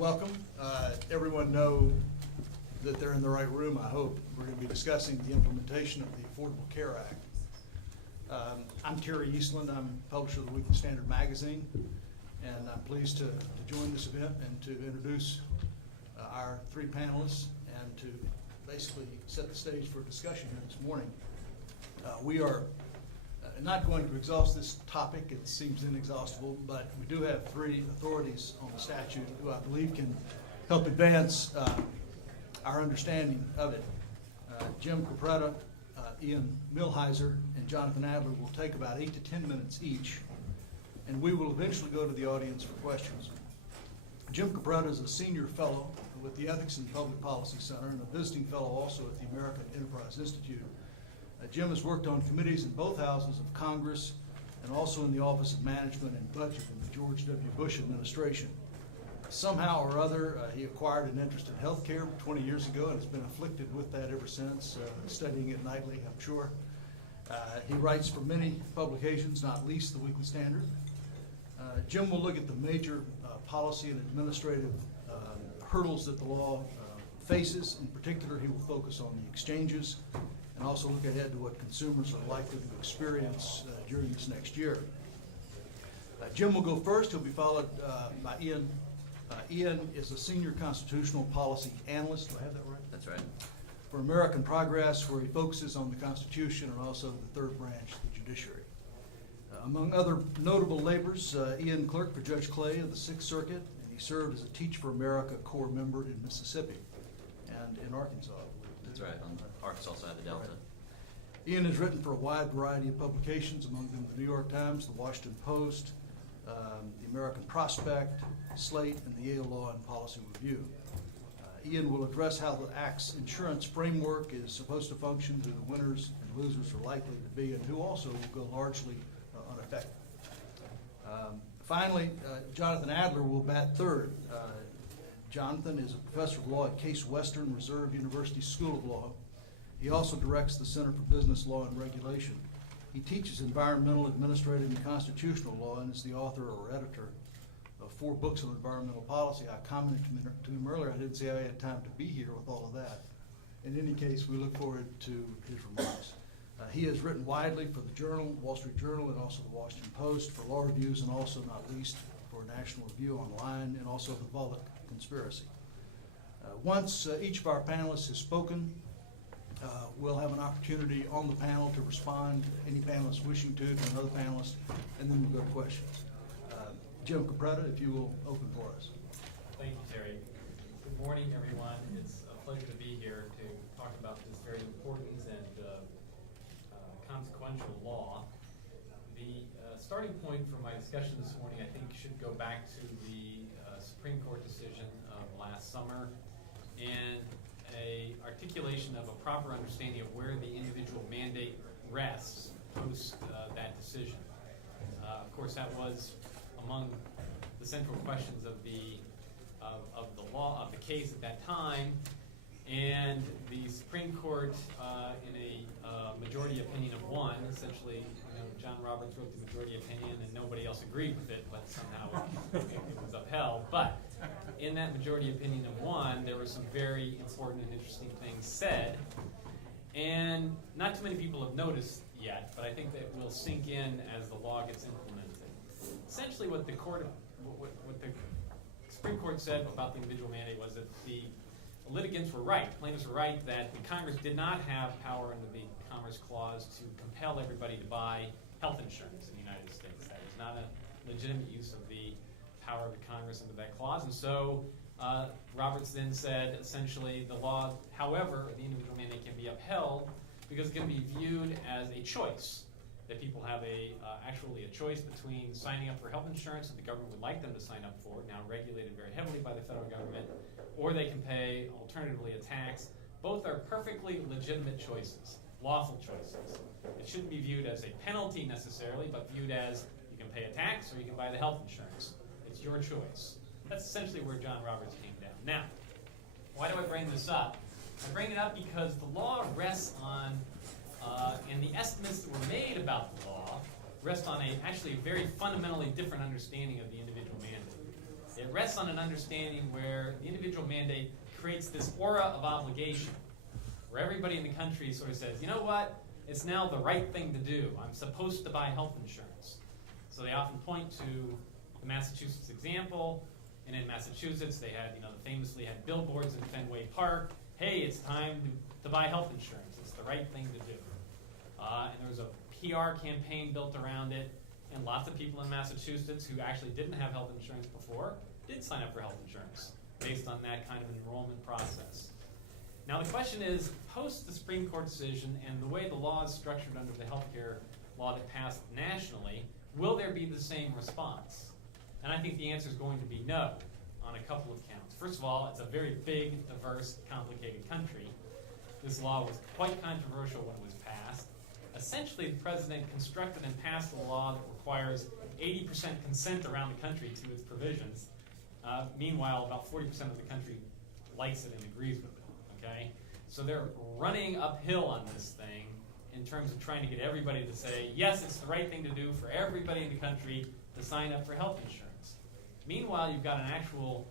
welcome. Everyone know that they're in the right room, I hope. We're going to be discussing the implementation of the Affordable Care Act. I'm Terry Eastland. I'm publisher of the Weekly Standard magazine, and I'm pleased to join this event and to introduce our three panelists and to basically set the stage for discussion here this morning. We are not going to exhaust this topic. It seems inexhaustible, but we do have three authorities on the statute who I believe can help advance our understanding of it. Jim Capretta, Ian Millhiser, and Jonathan Adler will take about 8 to 10 minutes each, and we will eventually go to the audience for questions. Jim Capretta is a senior fellow with the Ethics and Public Policy Center and a visiting fellow also at the American Enterprise Institute. Jim has worked on committees in both houses of Congress and also in the Office of Management and Budget in the George W. Bush administration. Somehow or other, he acquired an interest in healthcare 20 years ago and has been afflicted with that ever since, studying it nightly, I'm sure. He writes for many publications, not least the Weekly Standard. Jim will look at the major policy and administrative hurdles that the law faces. In particular, he will focus on the exchanges and also look ahead to what consumers are likely to experience during this next year. Jim will go first. He'll be followed by Ian. Ian is a senior constitutional policy analyst. Do I have that right? That's right. For American Progress, where he focuses on the Constitution and also the third branch, the judiciary. Among other notable labors, Ian clerked for Judge Clay of the Sixth Circuit, and he served as a Teach for America Corps member in Mississippi and in Arkansas. That's right, on the Arkansas side of the Delta. Right. Ian has written for a wide variety of publications, among them the New York Times, the Washington Post, the American Prospect, Slate, and the Yale Law and Policy Review. Ian will address how the Act's insurance framework is supposed to function, who the winners and losers are likely to be, and who also will go largely unaffected. Finally, Jonathan Adler will bat third. Jonathan is a professor of law at Case Western Reserve University School of Law. He also directs the Center for Business Law and Regulation. He teaches environmental, administrative, and constitutional law and is the author or editor of 4 books on environmental policy. I commented to him earlier, I didn't say I had time to be here with all of that. In any case, we look forward to his remarks. He has written widely for the Journal, Wall Street Journal, and also the Washington Post for law reviews, and also, not least, for National Review Online, and also the Volokh Conspiracy. Once each of our panelists has spoken, we'll have an opportunity on the panel to respond, any panelist wishing to another panelist, and then we'll go to questions. Jim Capretta, if you will open for us. Thank you, Terry. Good morning, everyone. It's a pleasure to be here to talk about this very important and consequential law. The starting point for my discussion this morning, I think, should go back to the Supreme Court decision of last summer and a articulation of a proper understanding of where the individual mandate rests post that decision. Of course, that was among the central questions of the law of the case at that time, and the Supreme Court, in a majority opinion of 1, essentially, John Roberts wrote the majority opinion, and nobody else agreed with it, but somehow it was upheld. But in that majority opinion of 1, there were some very important and interesting things said, and not too many people have noticed yet, but I think that will sink in as the law gets implemented. Essentially, what the Supreme Court said about the individual mandate was that the litigants were right, plaintiffs were right, that the Congress did not have power under the Commerce Clause to compel everybody to buy health insurance in the United States. That was not a legitimate use of the power of the Congress under that clause. And so Roberts then said, essentially, the law, however, the individual mandate can be upheld because it can be viewed as a choice, that people have actually a choice between signing up for health insurance that the government would like them to sign up for, now regulated very heavily by the federal government, or they can pay, alternatively, a tax. Both are perfectly legitimate choices, lawful choices. It shouldn't be viewed as a penalty necessarily, but viewed as you can pay a tax or you can buy the health insurance. It's your choice. That's essentially where John Roberts came down. Now, why do I bring this up? I bring it up because the law rests on, and the estimates that were made about the law rest on actually a very fundamentally different understanding of the individual mandate. It it rests on an understanding where the individual mandate creates this aura of obligation, where everybody in the country sort of says, you know what, it's now the right thing to do. I'm supposed to buy health insurance. So they often point to the Massachusetts example, and in Massachusetts they had, they famously had billboards in Fenway Park. Hey, it's time to buy health insurance. It's the right thing to do. And there was a PR campaign built around it, and lots of people in Massachusetts who actually didn't have health insurance before did sign up for health insurance based on that kind of an enrollment process. Now the question is, post the Supreme Court decision and the way the law is structured under the healthcare law that passed nationally, will there be the same response? And I think the answer is going to be no on a couple of counts. First of all, it's a very big, diverse, complicated country. This law was quite controversial when it was passed. Essentially, the president constructed and passed a law that requires 80% consent around the country to its provisions. Meanwhile, about 40% of the country likes it and agrees with it, okay? So they're running uphill on this thing in terms of trying to get everybody to say, yes, it's the right thing to do for everybody in the country to sign up for health insurance. Meanwhile, you've got an actual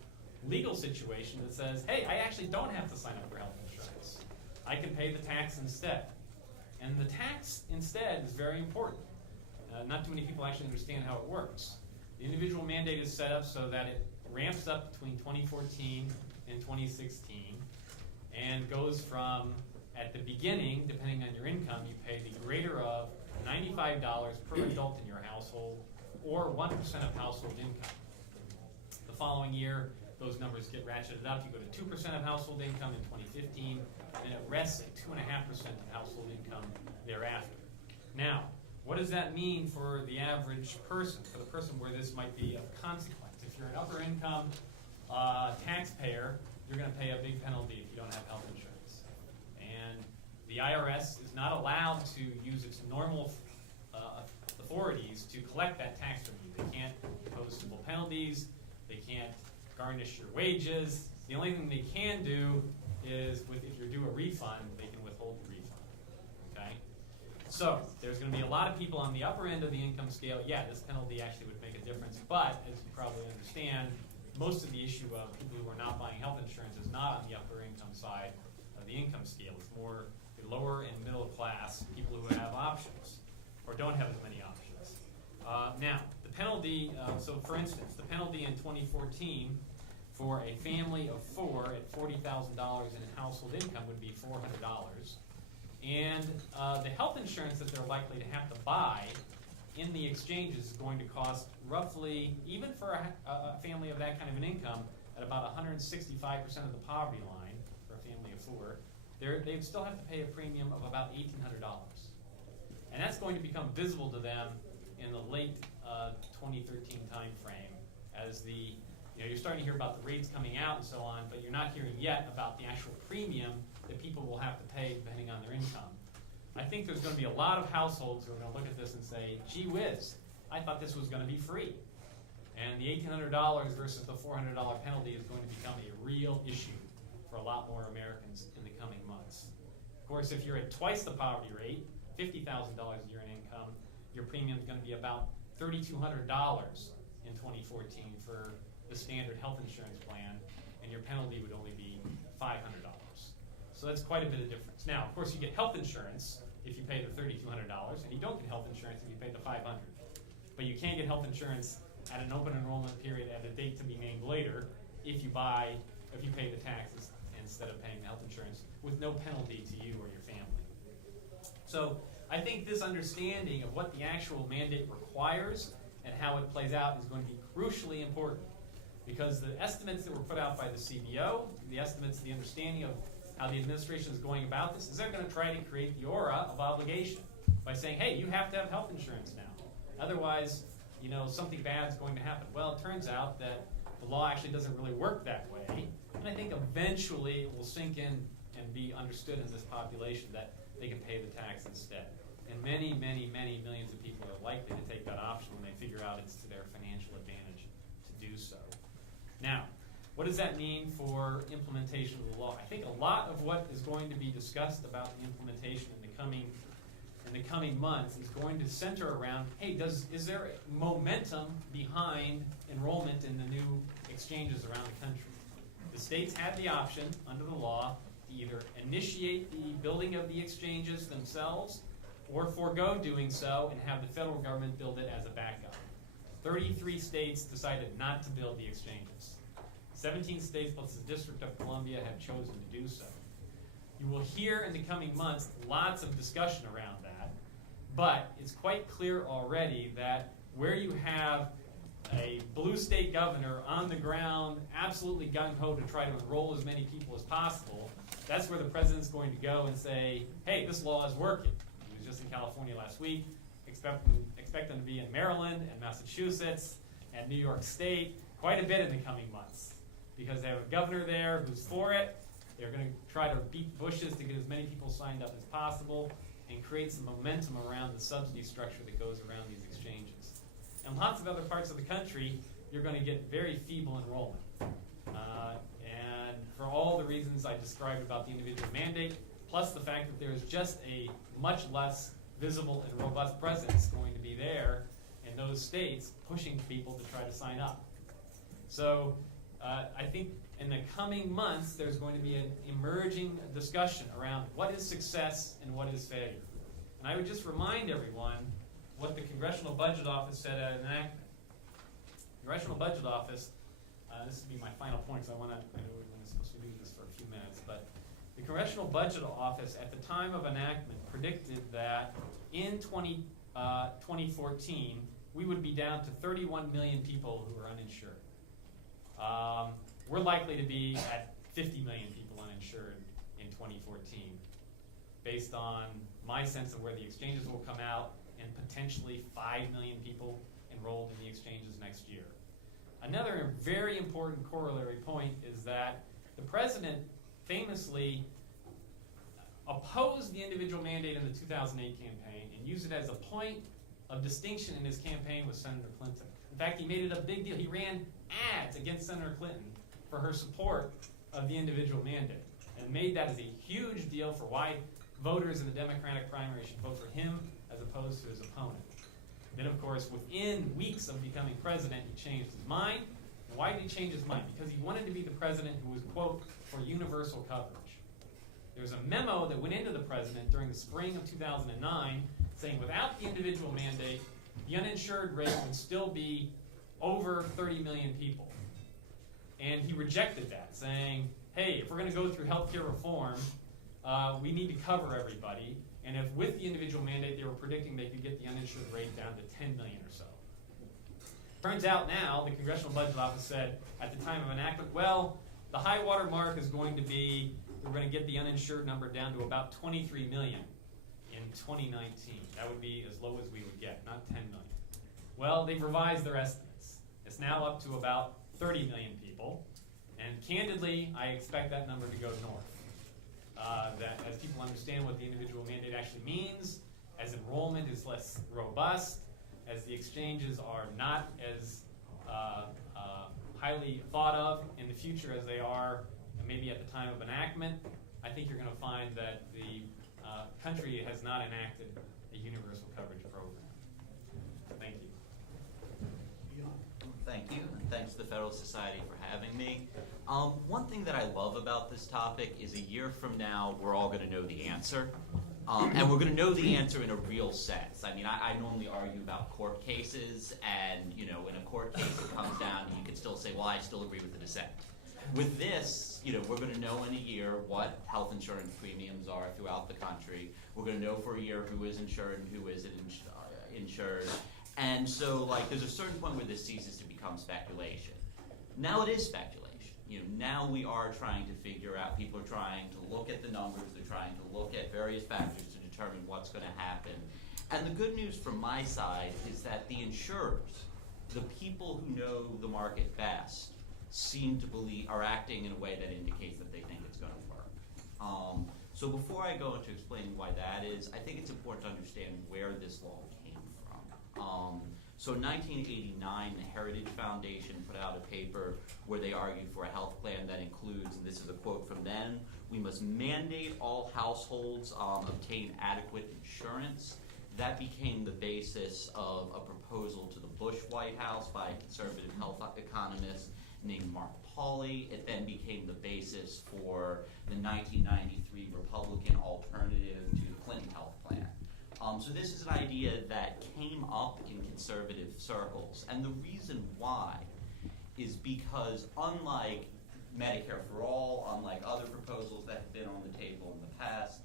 legal situation that says, hey, I actually don't have to sign up for health insurance. I can pay the tax instead. And the tax instead is very important. Not too many people actually understand how it works. The individual mandate is set up so that it ramps up between 2014 and 2016 and goes from, at the beginning, depending on your income, you pay the greater of $95 per adult in your household or 1% of household income. The following year, those numbers get ratcheted up. You go to 2% of household income in 2015, and it rests at 2.5% of household income thereafter. Now, what does that mean for the average person, for the person where this might be of consequence? If you're an upper income taxpayer, you're going to pay a big penalty if you don't have health insurance. And the IRS is not allowed to use its normal authorities to collect that tax from you. They can't impose civil penalties. They can't garnish your wages. The only thing they can do is, if you're due a refund, they can withhold the refund. Okay? So there's going to be a lot of people on the upper end of the income scale. Yeah, this penalty actually would make a difference. But as you probably understand, most of the issue of people who are not buying health insurance is not on the upper income side of the income scale. It's more the lower and middle class, people who have options or don't have as many options. Now, the penalty, so for instance, the penalty in 2014 for a family of 4 at $40,000 in household income would be $400. And the health insurance that they're likely to have to buy in the exchanges is going to cost roughly, even for a family of that kind of an income, at about 165% of the poverty line for a family of 4, they'd still have to pay a premium of about $1,800. And that's going to become visible to them in the late 2013 time frame as you're starting to hear about the rates coming out and so on, but you're not hearing yet about the actual premium that people will have to pay depending on their income. I think there's going to be a lot of households who are going to look at this and say, gee whiz, I thought this was going to be free. And the $1,800 versus the $400 penalty is going to become a real issue for a lot more Americans in the coming months. Of course, if you're at twice the poverty rate, $50,000 a year in income, your premium is going to be about $3,200 in 2014 for the standard health insurance plan, and your penalty would only be $500. So that's quite a bit of difference. Now, of course, you get health insurance if you pay the $3,200, and you don't get health insurance if you pay the $500. But you can get health insurance at an open enrollment period at a date to be named later if you pay the taxes instead of paying the health insurance with no penalty to you or your family. So I think this understanding of what the actual mandate requires and how it plays out is going to be crucially important, because the estimates that were put out by the CBO, the estimates, the understanding of how the administration is going about this, is they're going to try to create the aura of obligation by saying, hey, you have to have health insurance now. Otherwise, something bad is going to happen. Well, it turns out that the law actually doesn't really work that way. And I think eventually it will sink in and be understood in this population that they can pay the tax instead. And many, many, many millions of people are likely to take that option when they figure out it's to their financial advantage to do so. Now, what does that mean for implementation of the law? I think a lot of what is going to be discussed about the implementation in in the coming months is going to center around, hey, is there momentum behind enrollment in the new exchanges around the country? The states have the option, under the law, to either initiate the building of the exchanges themselves or forego doing so and have the federal government build it as a backup. 33 states decided not to build the exchanges. 17 states plus the District of Columbia have chosen to do so. You will hear in the coming months lots of discussion around that, but it's quite clear already that where you have a blue state governor on the ground absolutely gung-ho to try to enroll as many people as possible, that's where the president's going to go and say, hey, this law is working. He was just in California last week. Expect them to be in Maryland and Massachusetts and New York State quite a bit in the coming months because they have a governor there who's for it. They're going to try to beat bushes to get as many people signed up as possible and create some momentum around the subsidy structure that goes around these exchanges. In lots of other parts of the country, you're going to get very feeble enrollment. And for all the reasons I described about the individual mandate, plus the fact that there's just a much less visible and robust presence going to be there in those states pushing people to try to sign up. So I think in the coming months, there's going to be an emerging discussion around what is success and what is failure. And I would just remind everyone what the Congressional Budget Office said at enactment. The Congressional Budget Office, this will be my final point, so I know we're supposed to do this for a few minutes, but the Congressional Budget Office at the time of enactment predicted that in 2014, we would be down to 31 million people who are uninsured. We're likely to be at 50 million people uninsured in 2014, based on my sense of where the exchanges will come out and potentially 5 million people enrolled in the exchanges next year. Another very important corollary point is that the president famously opposed the individual mandate in the 2008 campaign and used it as a point of distinction in his campaign with Senator Clinton. In fact, he made it a big deal. He ran ads against Senator Clinton for her support of the individual mandate and made that as a huge deal for why voters in the Democratic primary should vote for him as opposed to his opponent. Then, of course, within weeks of becoming president, he changed his mind. And why did he change his mind? Because he wanted to be the president who was, quote, for universal coverage. There was a memo that went into the president during the spring of 2009 saying without the individual mandate, the uninsured rate would still be over 30 million people. And he rejected that, saying, hey, if we're going to go through healthcare reform, we need to cover everybody. And if with the individual mandate, they were predicting they could get the uninsured rate down to 10 million or so. Turns out now, the Congressional Budget Office said at the time of enactment, well, the high water mark is going to be, we're going to get the uninsured number down to about 23 million in 2019. That would be as low as we would get, not 10 million. Well, they've revised their estimates. It's now up to about 30 million people. And candidly, I expect that number to go north. That as people understand what the individual mandate actually means, as enrollment is less robust, as the exchanges are not as highly thought of in the future as they are maybe at the time of enactment, I think you're going to find that the country has not enacted a universal coverage program. Thank you. Thank you, and thanks to the Federalist Society for having me. One thing that I love about this topic is a year from now, we're all going to know the answer. And we're going to know the answer in a real sense. I mean, I normally argue about court cases, and, you know, in a court case it comes down, and you can still say, well, I still agree with the dissent. With this, you know, we're going to know in a year what health insurance premiums are throughout the country. We're going to know for a year who is insured and who isn't insured. And so, like, there's a certain point where this ceases to become speculation. Now it is speculation. You know, now we are trying to figure out, people are trying to look at the numbers, they're trying to look at various factors to determine what's going to happen. And the good news from my side is that the insurers, the people who know the market best, seem to believe, are acting in a way that indicates that they think it's going to work. So before I go into explaining why that is, I think it's important to understand where this law came from. So in 1989, the Heritage Foundation put out a paper where they argued for a health plan that includes, and this is a quote from them, we must mandate all households obtain adequate insurance. That became the basis of a proposal to the Bush White House by a conservative health economist named Mark Pauley. It then became the basis for the 1993 Republican alternative to the Clinton health plan. So this is an idea that came up in conservative circles. And the reason why is because unlike Medicare for All, unlike other proposals that have been on the table in the past,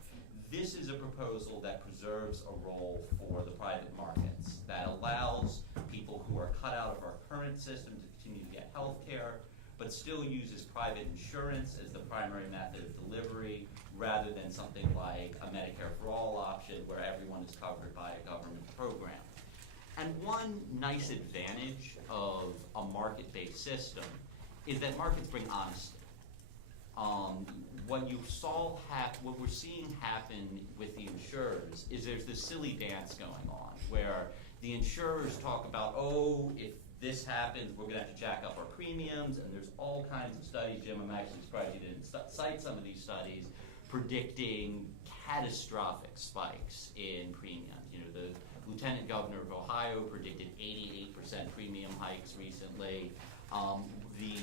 this is a proposal that preserves a role for the private markets, that allows people who are cut out of our current system to continue to get health care, but still uses private insurance as the primary method of delivery, rather than something like a Medicare for All option where everyone is covered by a government program. And one nice advantage of a market-based system is that markets bring honesty. What we're seeing happen with the insurers is there's this silly dance going on where the insurers talk about, oh, if this happens, we're going to have to jack up our premiums, and there's all kinds of studies. Jim, I'm actually surprised you didn't cite some of these studies predicting catastrophic spikes in premiums. You know, the Lieutenant Governor of Ohio predicted 88% premium hikes recently. The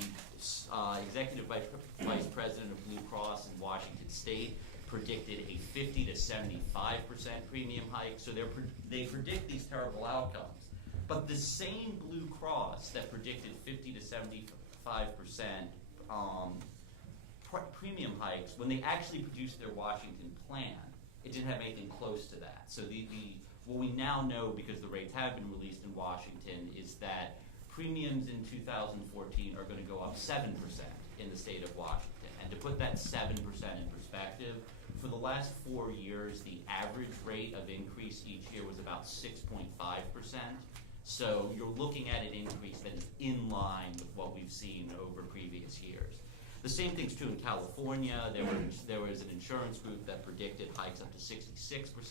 Executive Vice President of Blue Cross in Washington State predicted a 50 to 75% premium hike. So they predict these terrible outcomes. But the same Blue Cross that predicted 50 to 75% premium hikes, when they actually produced their Washington plan, it didn't have anything close to that. So what we now know, because the rates have been released in Washington, is that premiums in 2014 are going to go up 7% in the state of Washington. And to put that 7% in perspective, for the last 4 years, the average rate of increase each year was about 6.5%. So you're looking at an increase that is in line with what we've seen over previous years. The same thing's true in California. There was an insurance group that predicted hikes up to 66%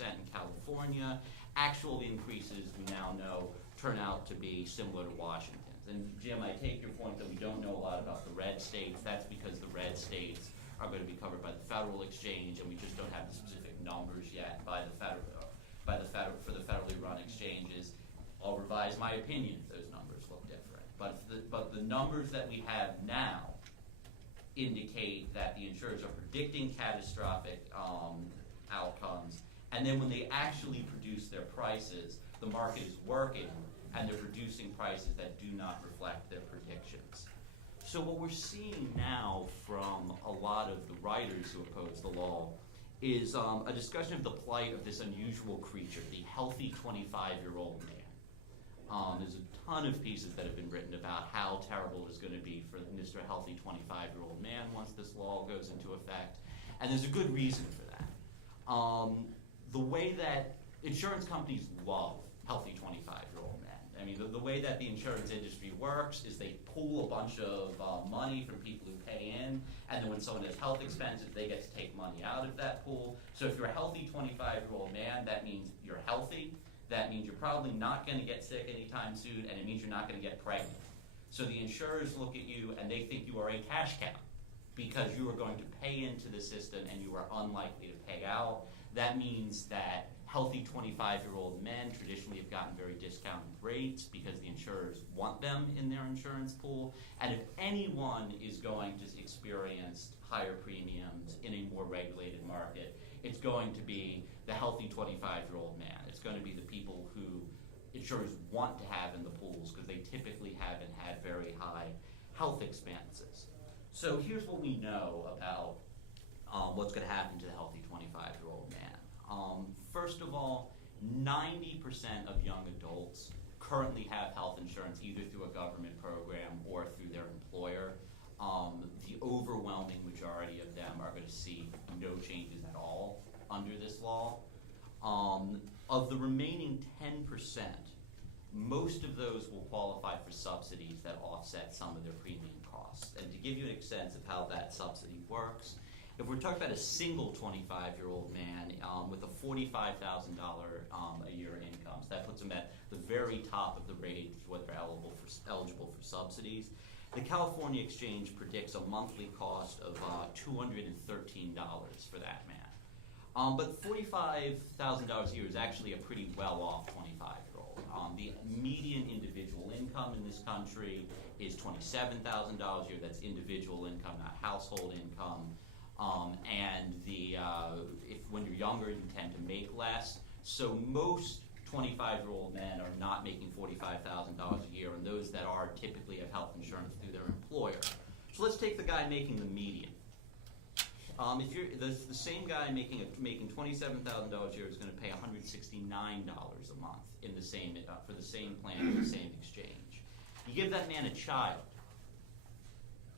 in California. Actual increases, we now know, turn out to be similar to Washington's. And Jim, I take your point that we don't know a lot about the red states. That's because the red states are going to be covered by the federal exchange, and we just don't have the specific numbers yet for the federally run exchanges. I'll revise my opinion if those numbers look different. But the numbers that we have now indicate that the insurers are predicting catastrophic outcomes, and then when they actually produce their prices, the market is working, and they're producing prices that do not reflect their predictions. So what we're seeing now from a lot of the writers who oppose the law is a discussion of the plight of this unusual creature, the healthy 25-year-old man. There's a ton of pieces that have been written about how terrible it's going to be for Mr. Healthy 25-year-old man once this law goes into effect. And there's a good reason for that. The way that insurance companies love healthy 25-year-old men. I mean, the way that the insurance industry works is they pool a bunch of money from people who pay in, and then when someone has health expenses, they get to take money out of that pool. So if you're a healthy 25-year-old man, that means you're healthy. That means you're probably not going to get sick anytime soon, and it means you're not going to get pregnant. So the insurers look at you and they think you are a cash cow because you are going to pay into the system and you are unlikely to pay out. That means that healthy 25-year-old men traditionally have gotten very discounted rates because the insurers want them in their insurance pool. And if anyone is going to experience higher premiums in a more regulated market, it's going to be the healthy 25-year-old man. It's going to be the people who insurers want to have in the pools because they typically haven't had very high health expenses. So here's what we know about what's going to happen to the healthy 25-year-old man. First of all, 90% of young adults currently have health insurance either through a government program or through their employer. The overwhelming majority of them are going to see no changes at all under this law. Of the remaining 10%, most of those will qualify for subsidies that offset some of their premium costs. And to give you a sense of how that subsidy works, if we're talking about a single 25-year-old man, with a $45,000 a year income. So that puts them at the very top of the range where they're eligible for subsidies. The California Exchange predicts a monthly cost of $213 for that man. But $45,000 a year is actually a pretty well-off 25-year-old. The median individual income in this country is $27,000 a year. That's individual income, not household income. And when you're younger, you tend to make less. So most 25-year-old men are not making $45,000 a year, and those that are typically have health insurance through their employer. So let's take the guy making the median. If you're the same guy making $27,000 a year is going to pay $169 a month in the same for the same plan in the same exchange. You give that man a child,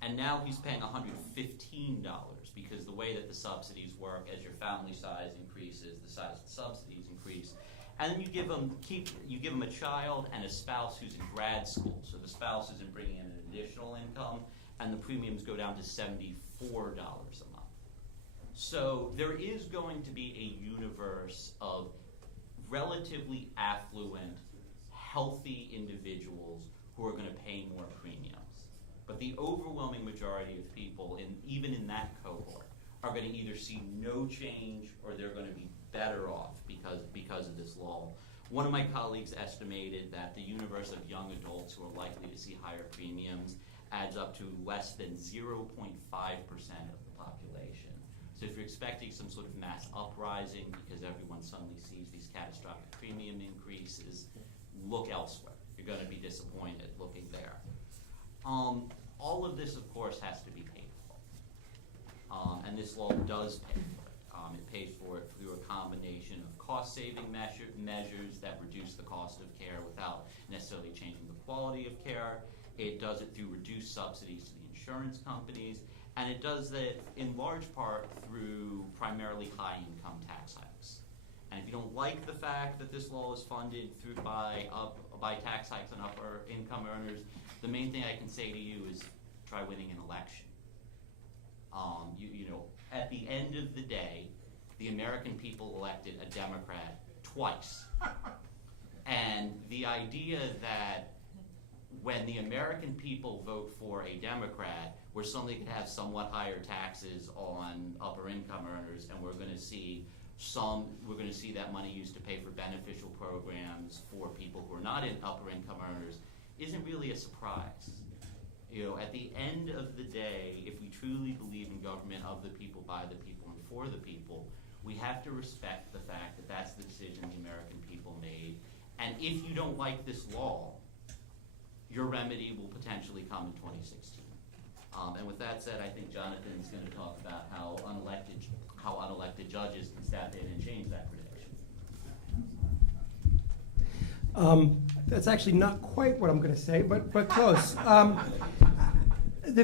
and now he's paying $115 because the way that the subsidies work, as your family size increases, the size of the subsidies increase. And then you give him a child and a spouse who's in grad school. So the spouse isn't bringing in an additional income, and the premiums go down to $74 a month. So there is going to be a universe of relatively affluent, healthy individuals who are going to pay more premiums. But the overwhelming majority of people, even in that cohort, are going to either see no change or they're going to be better off because of this law. One of my colleagues estimated that the universe of young adults who are likely to see higher premiums adds up to less than 0.5% of the population. So if you're expecting some sort of mass uprising because everyone suddenly sees these catastrophic premium increases, look elsewhere. You're going to be disappointed looking there. All of this, of course, has to be paid for. And this law does pay for it. It pays for it through a combination of cost-saving measures that reduce the cost of care without necessarily changing the quality of care. It does it through reduced subsidies to the insurance companies. And it does that in large part through primarily high-income tax hikes. And if you don't like the fact that this law is funded by tax hikes on upper-income earners, the main thing I can say to you is try winning an election. At the end of the day, the American people elected a Democrat twice. And the idea that when the American people vote for a Democrat, we're suddenly going to have somewhat higher taxes on upper income earners, and we're going to see that money used to pay for beneficial programs for people who are not in upper income earners isn't really a surprise. At the end of the day, if we truly believe in government of the people, by the people, and for the people, we have to respect the fact that that's the decision the American people made. And if you don't like this law, your remedy will potentially come in 2016. And with that said, I think Jonathan's going to talk about how unelected judges can step in and change that prediction. That's actually not quite what I'm going to say, but close.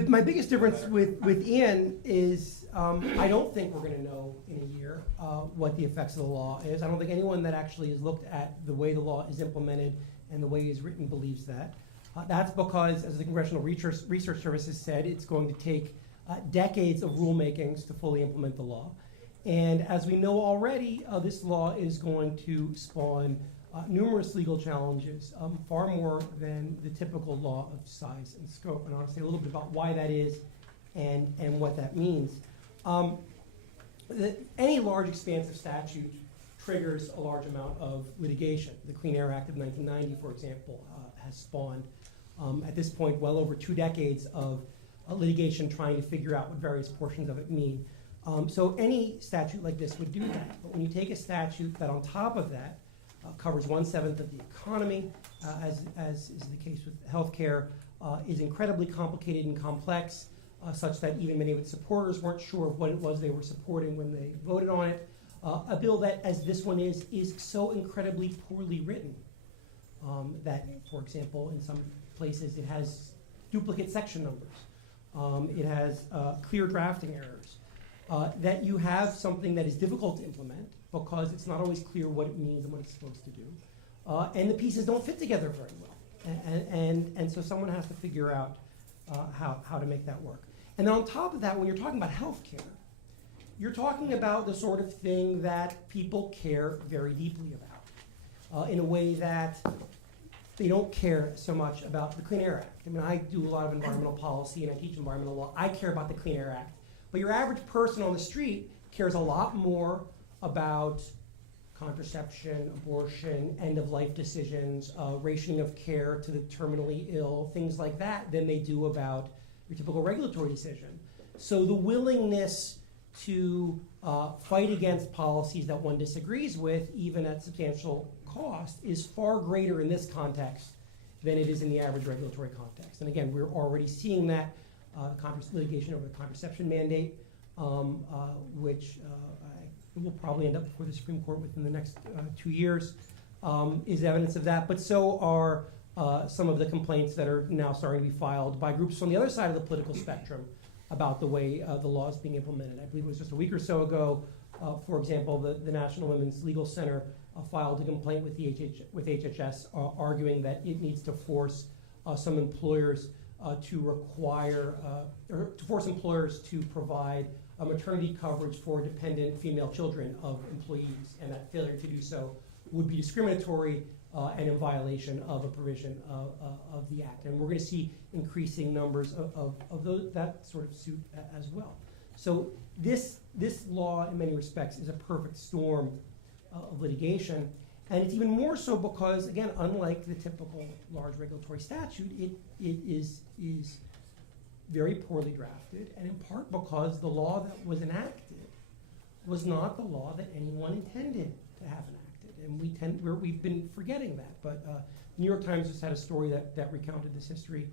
My biggest difference with Ian is I don't think we're going to know in a year what the effects of the law is. I don't think anyone that actually has looked at the way the law is implemented and the way it is written believes that. That's because, as the Congressional Research Service has said, it's going to take decades of rulemakings to fully implement the law. And as we know already, this law is going to spawn numerous legal challenges, far more than the typical law of size and scope. And I'll say a little bit about why that is and what that means. Any large expansive statute triggers a large amount of litigation. The Clean Air Act of 1990, for example, has spawned, at this point, well over 2 decades of litigation trying to figure out what various portions of it mean. So any statute like this would do that. But when you take a statute that on top of that covers 1/7 of the economy, as is the case with healthcare, is incredibly complicated and complex, such that even many of its supporters weren't sure of what it was they were supporting when they voted on it. A bill that, as this one is so incredibly poorly written that, for example, in some places it has duplicate section numbers. It has clear drafting errors. That you have something that is difficult to implement because it's not always clear what it means and what it's supposed to do. And the pieces don't fit together very well. And so someone has to figure out how to make that work. And then on top of that, when you're talking about healthcare, you're talking about the sort of thing that people care very deeply about, in a way that they don't care so much about the Clean Air Act. I mean, I do a lot of environmental policy and I teach environmental law. I care about the Clean Air Act. But your average person on the street cares a lot more about contraception, abortion, end-of-life decisions, rationing of care to the terminally ill, things like that, than they do about your typical regulatory decision. So the willingness to fight against policies that one disagrees with, even at substantial cost, is far greater in this context than it is in the average regulatory context. And again, we're already seeing that litigation over the contraception mandate, which will probably end up before the Supreme Court within the next 2 years, is evidence of that. But so are some of the complaints that are now starting to be filed by groups on the other side of the political spectrum about the way the law is being implemented. I believe it was just a week or so ago, for example, the National Women's Legal Center filed a complaint with HHS arguing that it needs to force some employers to require, or to force employers to provide maternity coverage for dependent female children of employees, and that failure to do so would be discriminatory and in violation of a provision of the Act. And we're going to see increasing numbers of that sort of suit as well. So this law, in many respects, is a perfect storm of litigation. And it's even more so because, again, unlike the typical large regulatory statute, it is very poorly drafted, and in part because the law that was enacted was not the law that anyone intended to have enacted. And we've been forgetting that. But the New York Times just had a story that recounted this history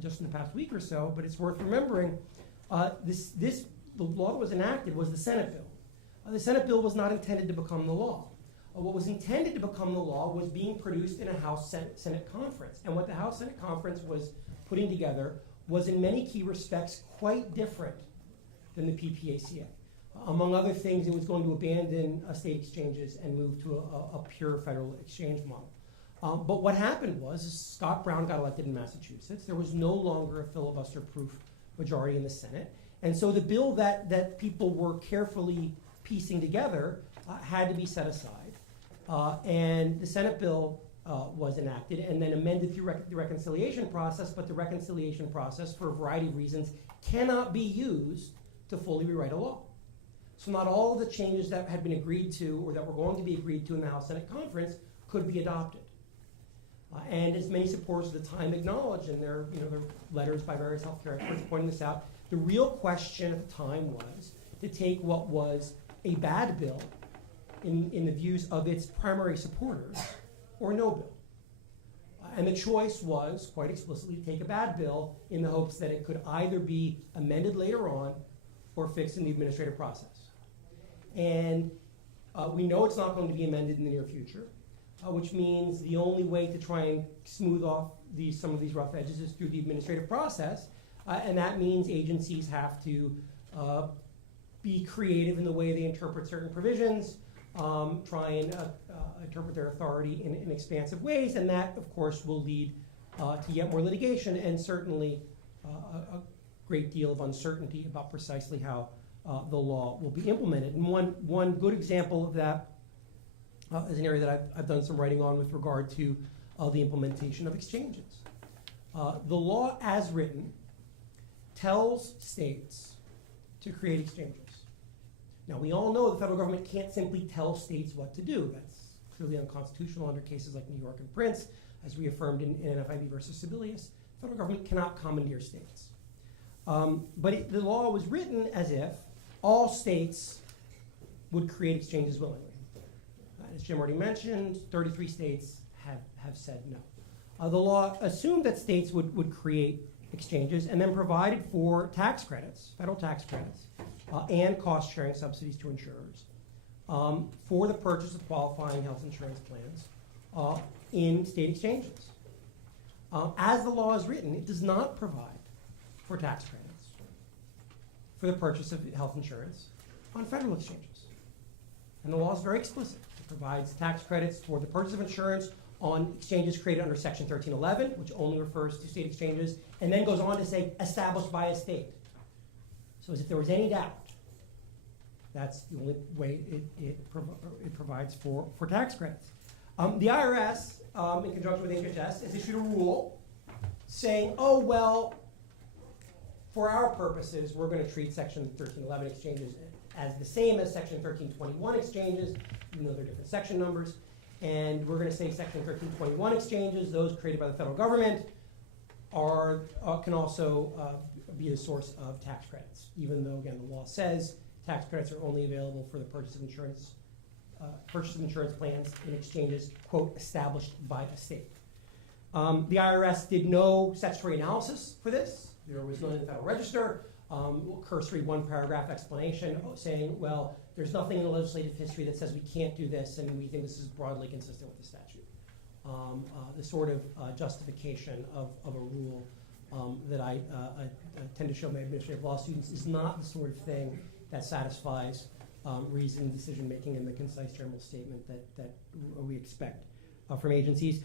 just in the past week or so, but it's worth remembering. The law that was enacted was the Senate bill. The Senate bill was not intended to become the law. What was intended to become the law was being produced in a House-Senate conference. And what the House-Senate conference was putting together was in many key respects quite different than the PPACA. Among other things, it was going to abandon state exchanges and move to a pure federal exchange model. But what happened was Scott Brown got elected in Massachusetts. There was no longer a filibuster-proof majority in the Senate. And so the bill that people were carefully piecing together had to be set aside. And the Senate bill was enacted and then amended through the reconciliation process, but the reconciliation process, for a variety of reasons, cannot be used to fully rewrite a law. So not all of the changes that had been agreed to or that were going to be agreed to in the House-Senate conference could be adopted. And as many supporters at the time acknowledged in their letters by various healthcare experts pointing this out, the real question at the time was to take what was a bad bill in the views of its primary supporters, or no bill. And the choice was, quite explicitly, to take a bad bill in the hopes that it could either be amended later on or fixed in the administrative process. And we know it's not going to be amended in the near future, which means the only way to try and smooth off some of these rough edges is through the administrative process. And that means agencies have to be creative in the way they interpret certain provisions, try and interpret their authority in expansive ways, and that, of course, will lead to yet more litigation and certainly a great deal of uncertainty about precisely how the law will be implemented. And one good example of that is an area that I've done some writing on with regard to the implementation of exchanges. The law, as written, tells states to create exchanges. Now, we all know the federal government can't simply tell states what to do. That's clearly unconstitutional under cases like New York and Prince, as reaffirmed in NFIB versus Sebelius. The federal government cannot commandeer states. But the law was written as if all states would create exchanges willingly. As Jim already mentioned, 33 states have said no. The law assumed that states would create exchanges and then provided for tax credits, federal tax credits, and cost-sharing subsidies to insurers for the purchase of qualifying health insurance plans in state exchanges. As the law is written, it does not provide for tax credits for the purchase of health insurance on federal exchanges. And the law is very explicit. It provides tax credits for the purchase of insurance on exchanges created under Section 1311, which only refers to state exchanges, and then goes on to say established by a state. So as if there was any doubt That's the only way it provides for tax credits. The IRS, in conjunction with HHS, has issued a rule saying, oh, well, for our purposes, we're going to treat Section 1311 exchanges as the same as Section 1321 exchanges, even though they're different section numbers. And we're going to say Section 1321 exchanges, those created by the federal government, can also be a source of tax credits, even though, again, the law says tax credits are only available for the purchase of insurance plans in exchanges, quote, established by a state. The IRS did no statutory analysis for this. There was none in the Federal Register. Cursory one-paragraph explanation saying, well, there's nothing in the legislative history that says we can't do this, and we think this is broadly consistent with the statute. The sort of justification of a rule that I tend to show my administrative law students is not the sort of thing that satisfies reasoned decision-making in the concise general statement that we expect from agencies.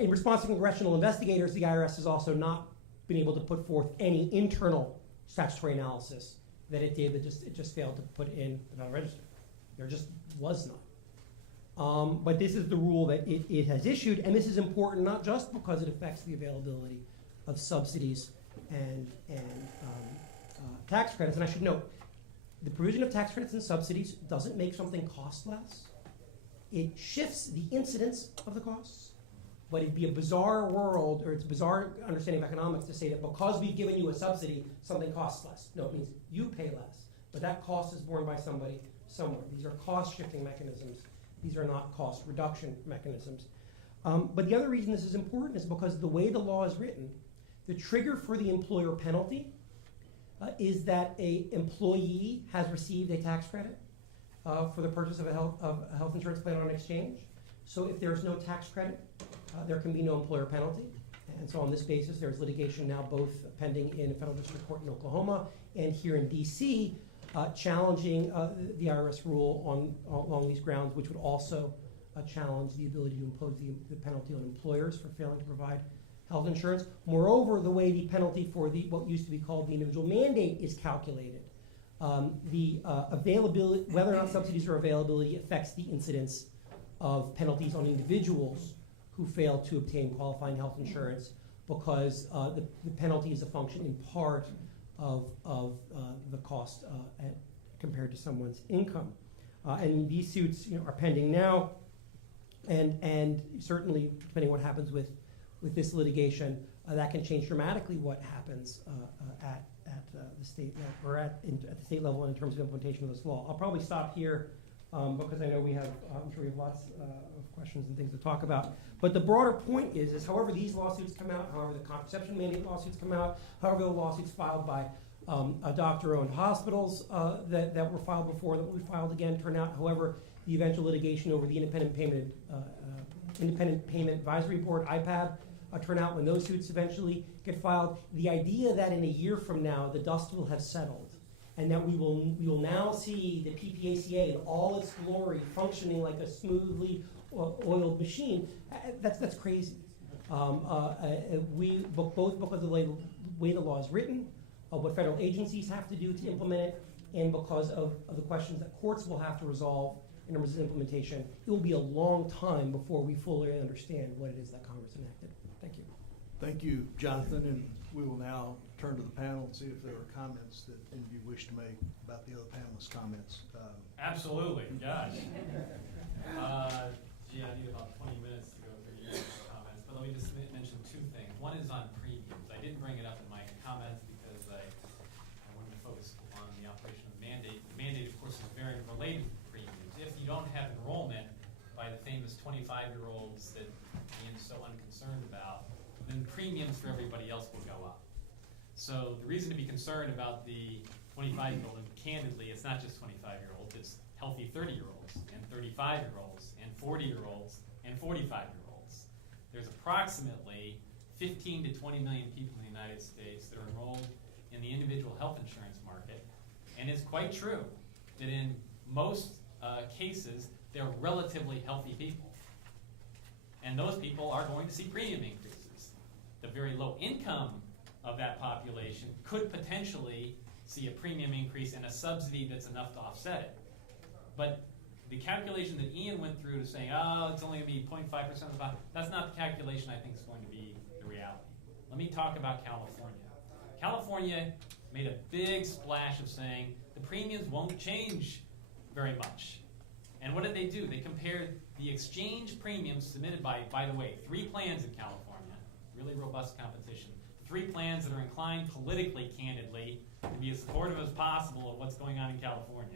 In response to congressional investigators, the IRS has also not been able to put forth any internal statutory analysis that it did. It just failed to put in the Federal Register. There just was none. But this is the rule that it has issued, and this is important not just because it affects the availability of subsidies and tax credits. And I should note, the provision of tax credits and subsidies doesn't make something cost less. It shifts the incidence of the costs. But it'd be a bizarre world, or it's a bizarre understanding of economics to say that because we've given you a subsidy, something costs less. No, it means you pay less. But that cost is borne by somebody somewhere. These are cost-shifting mechanisms. These are not cost reduction mechanisms. But the other reason this is important is because the way the law is written, the trigger for the employer penalty is that an employee has received a tax credit for the purchase of a health insurance plan on exchange. So if there's no tax credit, there can be no employer penalty. And so on this basis, there's litigation now both pending in a federal district court in Oklahoma and here in D.C. Challenging the IRS rule along these grounds, which would also challenge the ability to impose the penalty on employers for failing to provide health insurance. Moreover, the way the penalty for what used to be called the individual mandate is calculated, the availability, whether or not subsidies are availability, affects the incidence of penalties on individuals who fail to obtain qualifying health insurance, because the penalty is a function in part of the cost compared to someone's income. And these suits are pending now, and certainly depending on what happens with this litigation, that can change dramatically what happens at the state level, or at the state level in terms of implementation of this law. I'll probably stop here because I know I'm sure we have lots of questions and things to talk about. But the broader point is however these lawsuits come out, however the contraception mandate lawsuits come out, however the lawsuits filed by doctor-owned hospitals that were filed before, that will be filed again, turn out, however the eventual litigation over the Independent Payment Advisory Board, IPAB, turn out when those suits eventually get filed, the idea that in a year from now the dust will have settled and that we will now see the PPACA in all its glory functioning like a smoothly oiled machine, that's crazy. Both because of the way the law is written, what federal agencies have to do to implement it, and because of the questions that courts will have to resolve in terms of implementation, it will be a long time before we fully understand what it is that Congress enacted. Thank you. Thank you, Jonathan, and we will now turn to the panel and see if there are comments that any of you wish to make about the other panelists' comments. Absolutely, gosh. Gee, I need about 20 minutes to go through your comments, but let me just mention two things. One is on premiums. I didn't bring it up in my comments because I wanted to focus on the operation of the mandate. The mandate, of course, is very related to premiums. If you don't have enrollment by the famous 25-year-olds that Ian's so unconcerned about, then premiums for everybody else will go up. So the reason to be concerned about the 25-year-old, and candidly, it's not just 25-year-olds, it's healthy 30-year-olds and 35-year-olds and 40-year-olds and 45-year-olds. There's approximately 15 to 20 million people in the United States that are enrolled in the individual health insurance market, and it's quite true that in most cases, they're relatively healthy people. And those people are going to see premium increases. The very low income of that population could potentially see a premium increase and a subsidy that's enough to offset it. But the calculation that Ian went through to saying, oh, it's only going to be 0.5% of the pie, that's not the calculation I think is going to be the reality. Let me talk about California. California made a big splash of saying the premiums won't change very much. And what did they do? They compared the exchange premiums submitted by the way, 3 plans in California, really robust competition, 3 plans that are inclined politically, candidly, to be as supportive as possible of what's going on in California,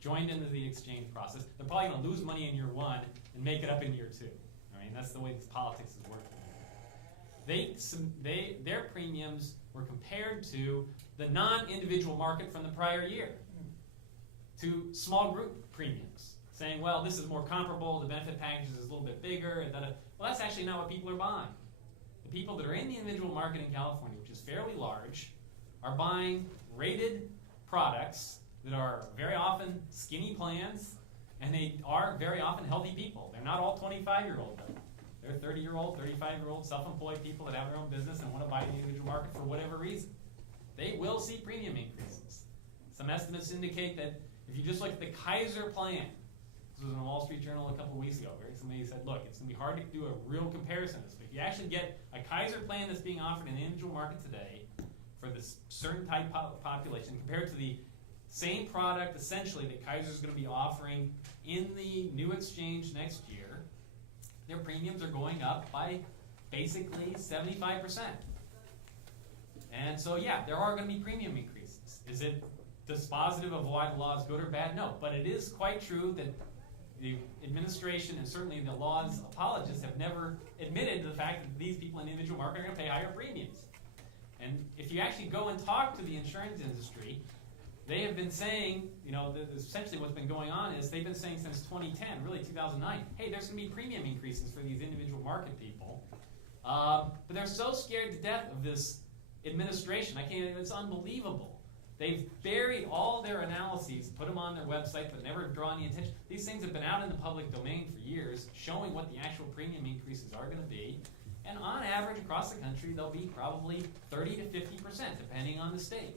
joined into the exchange process. They're probably going to lose money in year 1 and make it up in year 2. I mean, that's the way this politics is working. Their premiums were compared to the non-individual market from the prior year, to small group premiums, saying, well, this is more comparable, the benefit package is a little bit bigger, and well, that's actually not what people are buying. The people that are in the individual market in California, which is fairly large, are buying rated products that are very often skinny plans, and they are very often healthy people. They're not all 25-year-old though. They're 30-year-old, 35-year-old, self-employed people that have their own business and want to buy the individual market for whatever reason. They will see premium increases. Some estimates indicate that if you just look at the Kaiser plan, this was in the Wall Street Journal a couple of weeks ago, where somebody said, look, it's going to be hard to do a real comparison of this, but if you actually get a Kaiser plan that's being offered in the individual market today for this certain type of population compared to the same product, essentially, that Kaiser is going to be offering in the new exchange next year, their premiums are going up by basically 75%. And so, yeah, there are going to be premium increases. Is it dispositive of why the law is good or bad? No, but it is quite true that the administration and certainly the law's apologists have never admitted to the fact that these people in the individual market are going to pay higher premiums. And if you actually go and talk to the insurance industry, they have been saying, you know, essentially what's been going on is they've been saying since 2010, really 2009, hey, there's going to be premium increases for these individual market people. But they're so scared to death of this administration. It's unbelievable. They've buried all their analyses, put them on their website, but never drawn any attention. These things have been out in the public domain for years, showing what the actual premium increases are going to be. And on average, across the country, they'll be probably 30 to 50%, depending on the state.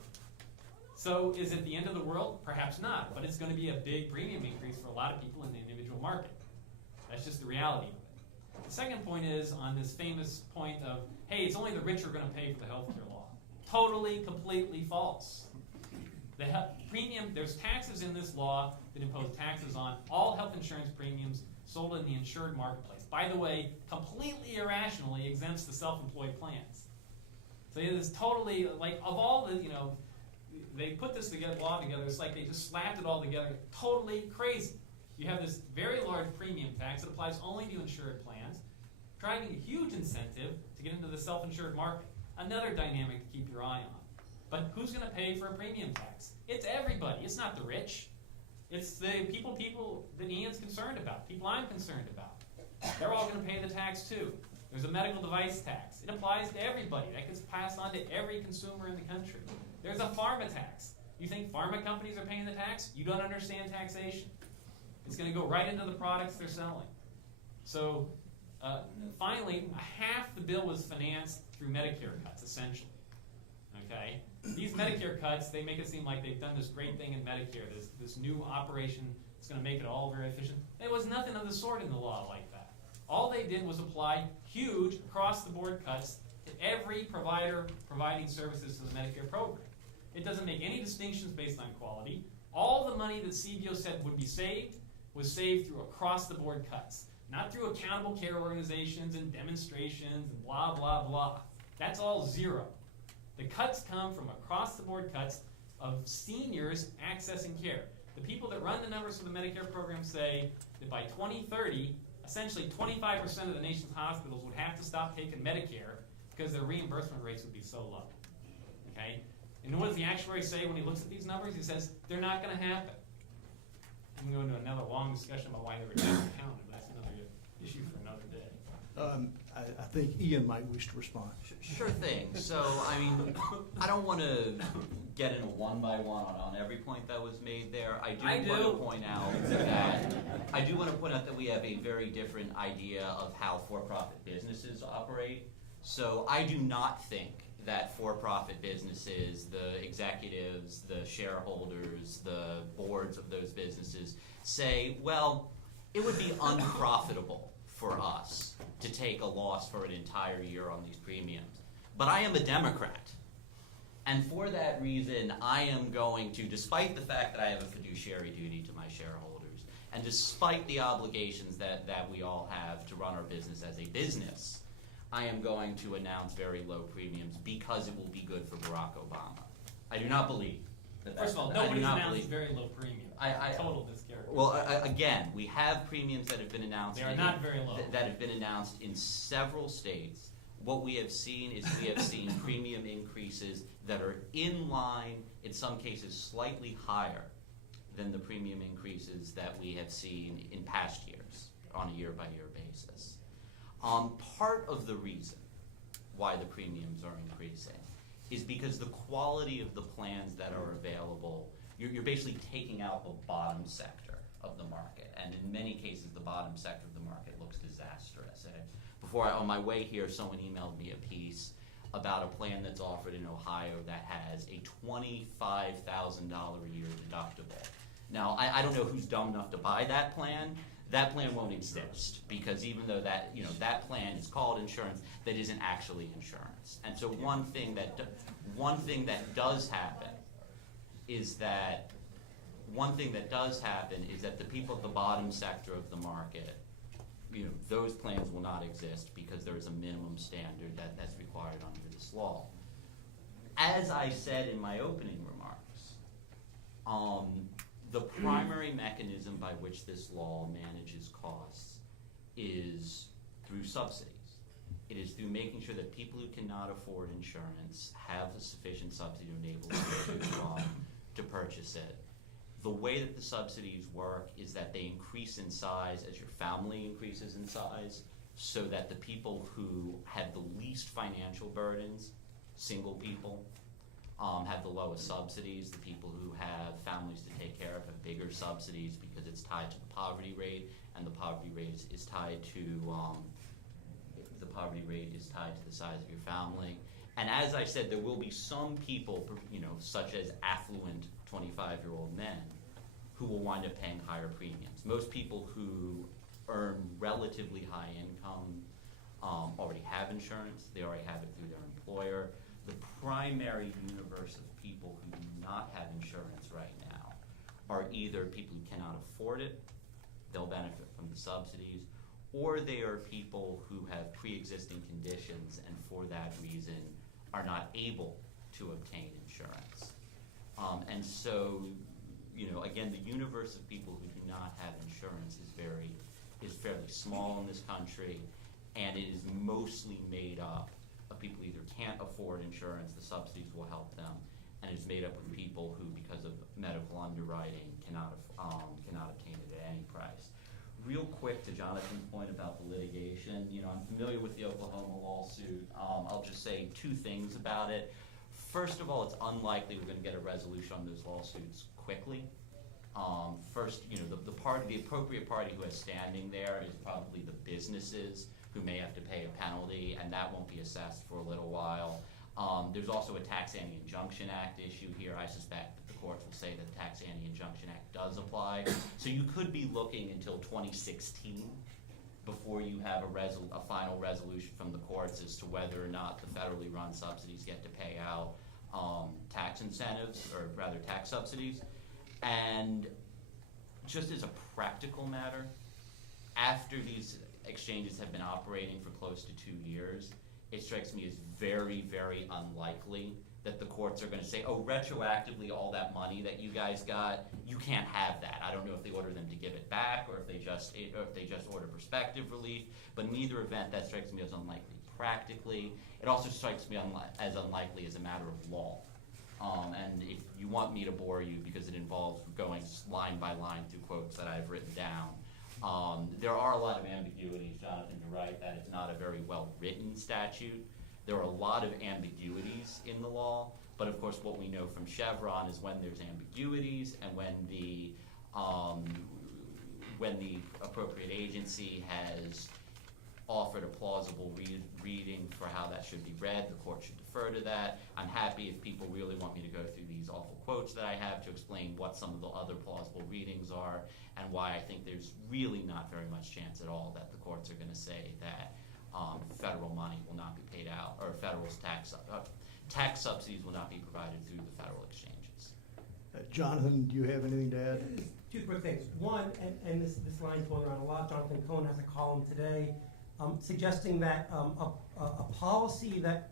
So is it the end of the world? Perhaps not, but it's going to be a big premium increase for a lot of people in the individual market. That's just the reality of it. The second point is on this famous point of, hey, it's only the rich who are going to pay for the healthcare law. Totally, completely false. The premium, there's taxes in this law that impose taxes on all health insurance premiums sold in the insured marketplace. By the way, completely irrationally exempts the self-employed plans. So it is totally, like, of all the, you know, they put this law together, it's like they just slapped it all together. Totally crazy. You have this very large premium tax that applies only to insured plans, driving a huge incentive to get into the self-insured market. Another dynamic to keep your eye on. But who's going to pay for a premium tax? It's everybody. It's not the rich. It's the people that Ian's concerned about, people I'm concerned about. They're all going to pay the tax too. There's a medical device tax. It applies to everybody. That gets passed on to every consumer in the country. There's a pharma tax. You think pharma companies are paying the tax? You don't understand taxation. It's going to go right into the products they're selling. So finally, half the bill was financed through Medicare cuts, essentially. Okay? These Medicare cuts, they make it seem like they've done this great thing in Medicare, this new operation that's going to make it all very efficient. There was nothing of the sort in the law like that. All they did was apply huge across-the-board cuts to every provider providing services to the Medicare program. It doesn't make any distinctions based on quality. All the money that CBO said would be saved was saved through across-the-board cuts, not through accountable care organizations and demonstrations and blah, blah, blah. That's all zero. The cuts come from across-the-board cuts of seniors accessing care. The people that run the numbers for the Medicare program say that by 2030, essentially 25% of the nation's hospitals would have to stop taking Medicare because their reimbursement rates would be so low. Okay? And what does the actuary say when he looks at these numbers? He says, they're not going to happen. I'm going to go into another long discussion about why they were not counted, but that's another issue for another day. I think Ian might wish to respond. Sure thing. So, I mean, I don't want to get in a one-by-one on every point that was made there. I do want to point out that we have a very different idea of how for-profit businesses operate. So I do not think that for-profit businesses, the executives, the shareholders, the boards of those businesses say, well, it would be unprofitable for us to take a loss for an entire year on these premiums. But I am a Democrat. And for that reason, I am going to, despite the fact that I have a fiduciary duty to my shareholders, and despite the obligations that we all have to run our business as a business, I am going to announce very low premiums because it will be good for Barack Obama. I do not believe that that's... First of all, I do nobody's not announced believe- very low premium. Total mischaracterization. Well, again, we have premiums that have been announced. They are not very low. That have been announced in several states. What we have seen is we have seen premium increases that are in line, in some cases slightly higher than the premium increases that we have seen in past years on a year-by-year basis. Part of the reason why the premiums are increasing is because the quality of the plans that are available, you're basically taking out the bottom sector of the market, and in many cases the bottom sector of the market looks disastrous. And on my way here, someone emailed me a piece about a plan that's offered in Ohio that has a $25,000 a year deductible. Now, I don't know who's dumb enough to buy that plan. That plan won't exist because even though that plan is called insurance, that isn't actually insurance. And so one thing that does happen is that the people at the bottom sector of the market, those plans will not exist because there is a minimum standard that's required under this law. As I said in my opening remarks, the primary mechanism by which this law manages costs is through subsidies. It is through making sure that people who cannot afford insurance have a sufficient subsidy to enable them to purchase it. The way that the subsidies work is that they increase in size as your family increases in size, so that the people who have the least financial burdens, single people, have the lowest subsidies. The people who have families to take care of have bigger subsidies because it's tied to the poverty rate, and the poverty rate is tied to the size of your family. And as I said, there will be some people, such as affluent 25-year-old men, who will wind up paying higher premiums. Most people who earn relatively high income already have insurance. They already have it through their employer. The primary universe of people who do not have insurance right now are either people who cannot afford it, they'll benefit from the subsidies, or they are people who have pre-existing conditions and for that reason are not able to obtain insurance. And so, again, the universe of people who do not have insurance is fairly small in this country, and it is mostly made up of people who either can't afford insurance, the subsidies will help them, and it's made up of people who, because of medical underwriting, cannot obtain it at any price. Real quick to Jonathan's point about the litigation, I'm familiar with the Oklahoma lawsuit. I'll just say two things about it. First of all, it's unlikely we're going to get a resolution on those lawsuits quickly. First, the appropriate party who has standing there is probably the businesses who may have to pay a penalty, and that won't be assessed for a little while. There's also a Tax Anti-Injunction Act issue here. I suspect that the courts will say that the Tax Anti-Injunction Act does apply. So you could be looking until 2016 before you have a final resolution from the courts as to whether or not the federally run subsidies get to pay out tax incentives, or rather tax subsidies. And just as a practical matter, after these exchanges have been operating for close to 2 years, it strikes me as very, very unlikely that the courts are going to say, oh, retroactively, all that money that you guys got, you can't have that. I don't know if they order them to give it back or if they just order prospective relief, but in either event, that strikes me as unlikely practically. It also strikes me as unlikely as a matter of law. And if you want me to bore you, because it involves going line by line through quotes that I've written down, there are a lot of ambiguities, Jonathan, you're right, that it's not a very well-written statute. There are a lot of ambiguities in the law, but of course what we know from Chevron is when there's ambiguities and when the appropriate agency has offered a plausible reading for how that should be read. The court should defer to that. I'm happy if people really want me to go through these awful quotes that I have to explain what some of the other plausible readings are and why I think there's really not very much chance at all that the courts are going to say that federal money will not be paid out, or federal tax subsidies will not be provided through the federal exchanges. Jonathan, do you have anything to add? Two quick things. One, and this line's going around a lot, Jonathan Cohen has a column today suggesting that a policy that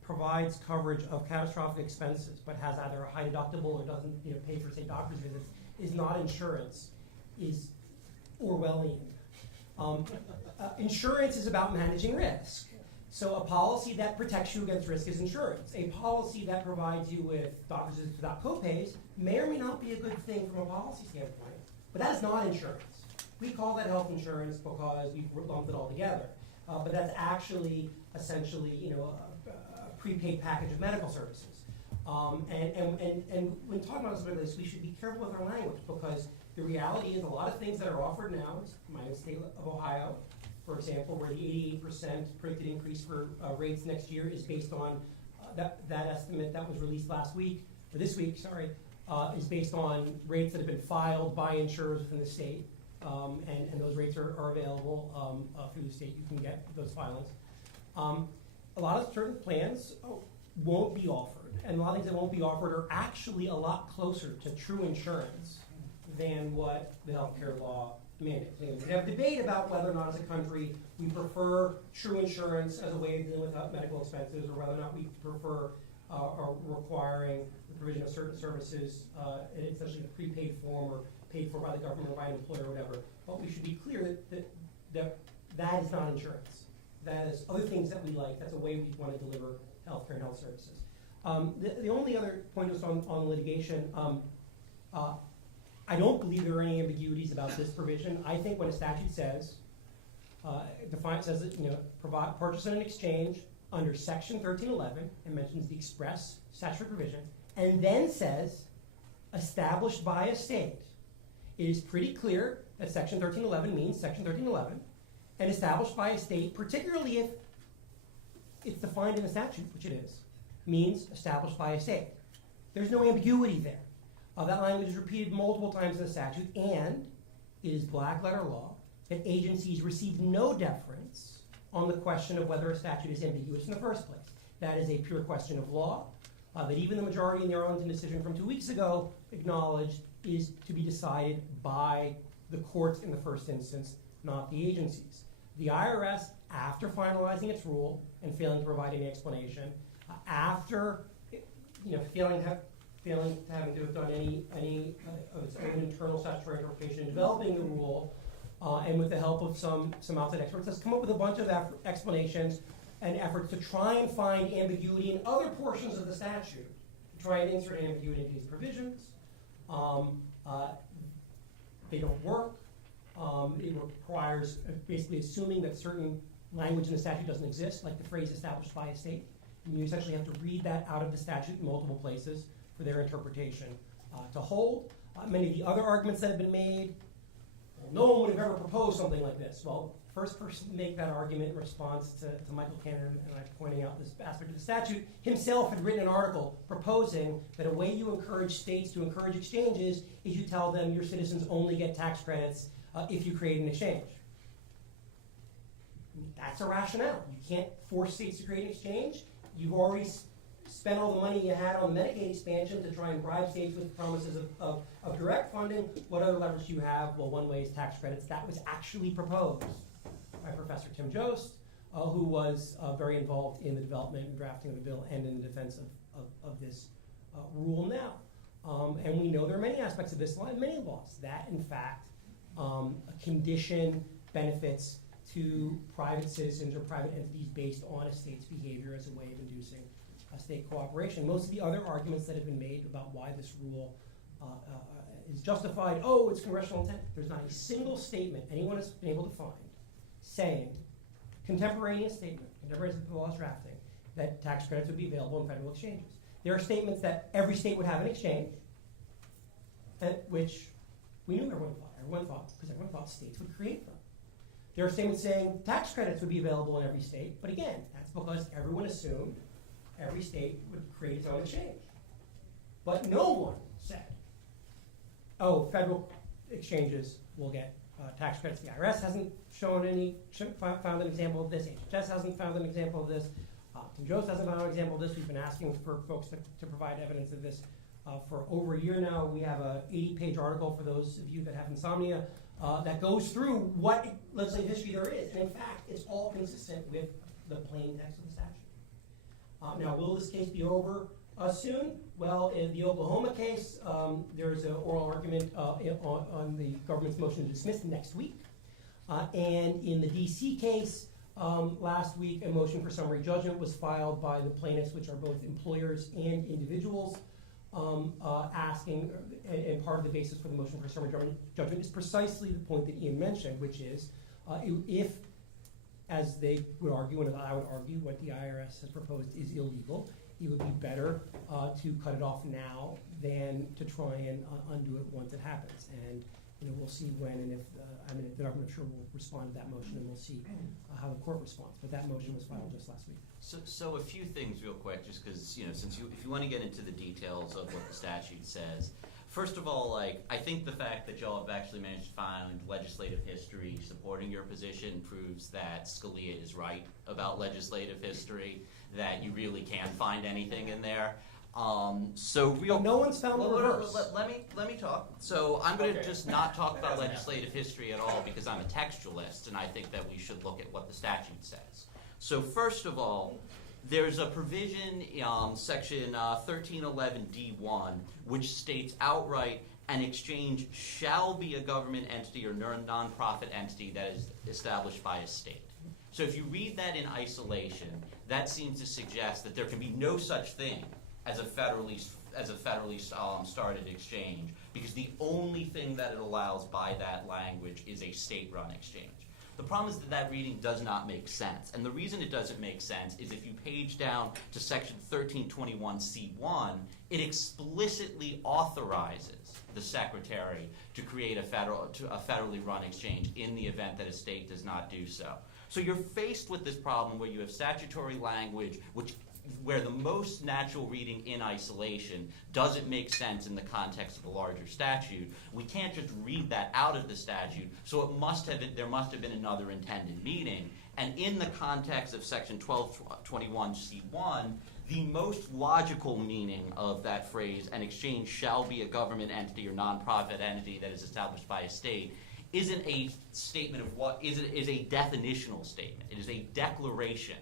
provides coverage of catastrophic expenses but has either a high deductible or doesn't pay for, say, doctor's visits is not insurance is Orwellian. Insurance is about managing risk. So a policy that protects you against risk is insurance. A policy that provides you with doctor's visits without copays may or may not be a good thing from a policy standpoint, but that is not insurance. We call that health insurance because we've lumped it all together. But that's actually essentially a prepaid package of medical services. And when talking about something like this, we should be careful with our language because the reality is a lot of things that are offered now, minus the state of Ohio, for example, where the 88% predicted increase for rates next year is based on that estimate that was released this week, is based on rates that have been filed by insurers within the state. And those rates are available through the state. You can get those filings. A lot of certain plans won't be offered, and a lot of things that won't be offered are actually a lot closer to true insurance than what the healthcare law mandates. We have debate about whether or not, as a country, we prefer true insurance as a way of dealing with medical expenses, or whether or not we prefer requiring the provision of certain services in essentially a prepaid form or paid for by the government or by an employer or whatever. But we should be clear that is not insurance. That is other things that we like. That's a way we want to deliver healthcare and health services. The only other point is on litigation. I don't believe there are any ambiguities about this provision. I think when a statute says, purchase and exchange under Section 1311, and mentions the express statutory provision, and then says, established by a state, it is pretty clear that Section 1311 means Section 1311, and established by a state, particularly if it's defined in the statute, which it is, means established by a state. There's no ambiguity there. That language is repeated multiple times in the statute, and it is black letter law that agencies receive no deference on the question of whether a statute is ambiguous in the first place. That is a pure question of law that even the majority in the Arlington decision from 2 weeks ago acknowledged is to be decided by the courts in the first instance, not the agencies. The IRS, after finalizing its rule and failing to provide any explanation, after failing to having to have done any of its own internal statutory interpretation in developing the rule, and with the help of some outside experts, has come up with a bunch of explanations and efforts to try and find ambiguity in other portions of the statute, to try and insert ambiguity into these provisions. They don't work. It requires basically assuming that certain language in the statute doesn't exist, like the phrase established by a state. And you essentially have to read that out of the statute in multiple places for their interpretation to hold. Many of the other arguments that have been made, well, no one would have ever proposed something like this. Well, first person to make that argument in response to Michael Cannon and I pointing out this aspect of the statute, himself had written an article proposing that a way you encourage states to encourage exchanges is you tell them your citizens only get tax credits if you create an exchange. That's a rationale. You can't force states to create an exchange. You've already spent all the money you had on the Medicaid expansion to try and bribe states with promises of direct funding. What other leverage do you have? Well, one way is tax credits. That was actually proposed by Professor Tim Jost, who was very involved in the development and drafting of the bill and in the defense of this rule now. And we know there are many aspects of this law and many laws that, in fact, condition benefits to private citizens or private entities based on a state's behavior as a way of inducing state cooperation. Most of the other arguments that have been made about why this rule is justified, it's congressional intent. There's not a single statement anyone has been able to find saying, contemporaneous statement, contemporaneous with the law's drafting, that tax credits would be available in federal exchanges. There are statements that every state would have an exchange, which we knew everyone thought, because everyone thought states would create them. There are statements saying tax credits would be available in every state, but again, that's because everyone assumed every state would create its own exchange. But no one said, oh, federal exchanges will get tax credits. The IRS hasn't found an example of this. HHS hasn't found an example of this. Tim Jones hasn't found an example of this. We've been asking for folks to provide evidence of this for over a year now. We have an 80-page article for those of you that have insomnia that goes through what legislative history there is. And in fact, it's all consistent with the plain text of the statute. Now, will this case be over soon? Well, in the Oklahoma case, there's an oral argument on the government's motion to dismiss next week. And in the DC case, last week, a motion for summary judgment was filed by the plaintiffs, which are both employers and individuals, asking, and part of the basis for the motion for summary judgment is precisely the point that Ian mentioned, which is if, as they would argue, and I would argue what the IRS has proposed is illegal, it would be better to cut it off now than to try and undo it once it happens. And we'll see when and if the government, I'm sure, will respond to that motion, and we'll see how the court responds. But that motion was filed just last week. So a few things real quick, just because, if you want to get into the details of what the statute says. First of all, I think the fact that y'all have actually managed to find legislative history supporting your position proves that Scalia is right about legislative history, that you really can't find anything in there. But no one's found the reverse. Let me talk. So I'm going to just not talk about legislative history at all because I'm a textualist, and I think that we should look at what the statute says. So first of all, there's a provision, section 1311D1, which states outright, an exchange shall be a government entity or non-profit entity that is established by a state. So if you read that in isolation, that seems to suggest that there can be no such thing as a federally started exchange, because the only thing that it allows by that language is a state-run exchange. The problem is that reading does not make sense. And the reason it doesn't make sense is if you page down to section 1321C1, it explicitly authorizes the secretary to create a federally run exchange in the event that a state does not do so. So you're faced with this problem where you have statutory language where the most natural reading in isolation doesn't make sense in the context of a larger statute. We can't just read that out of the statute, so there must have been another intended meaning. And in the context of section 1221C1, the most logical meaning of that phrase, an exchange shall be a government entity or nonprofit entity that is established by a state, isn't a statement of what is a definitional statement. It is a declaration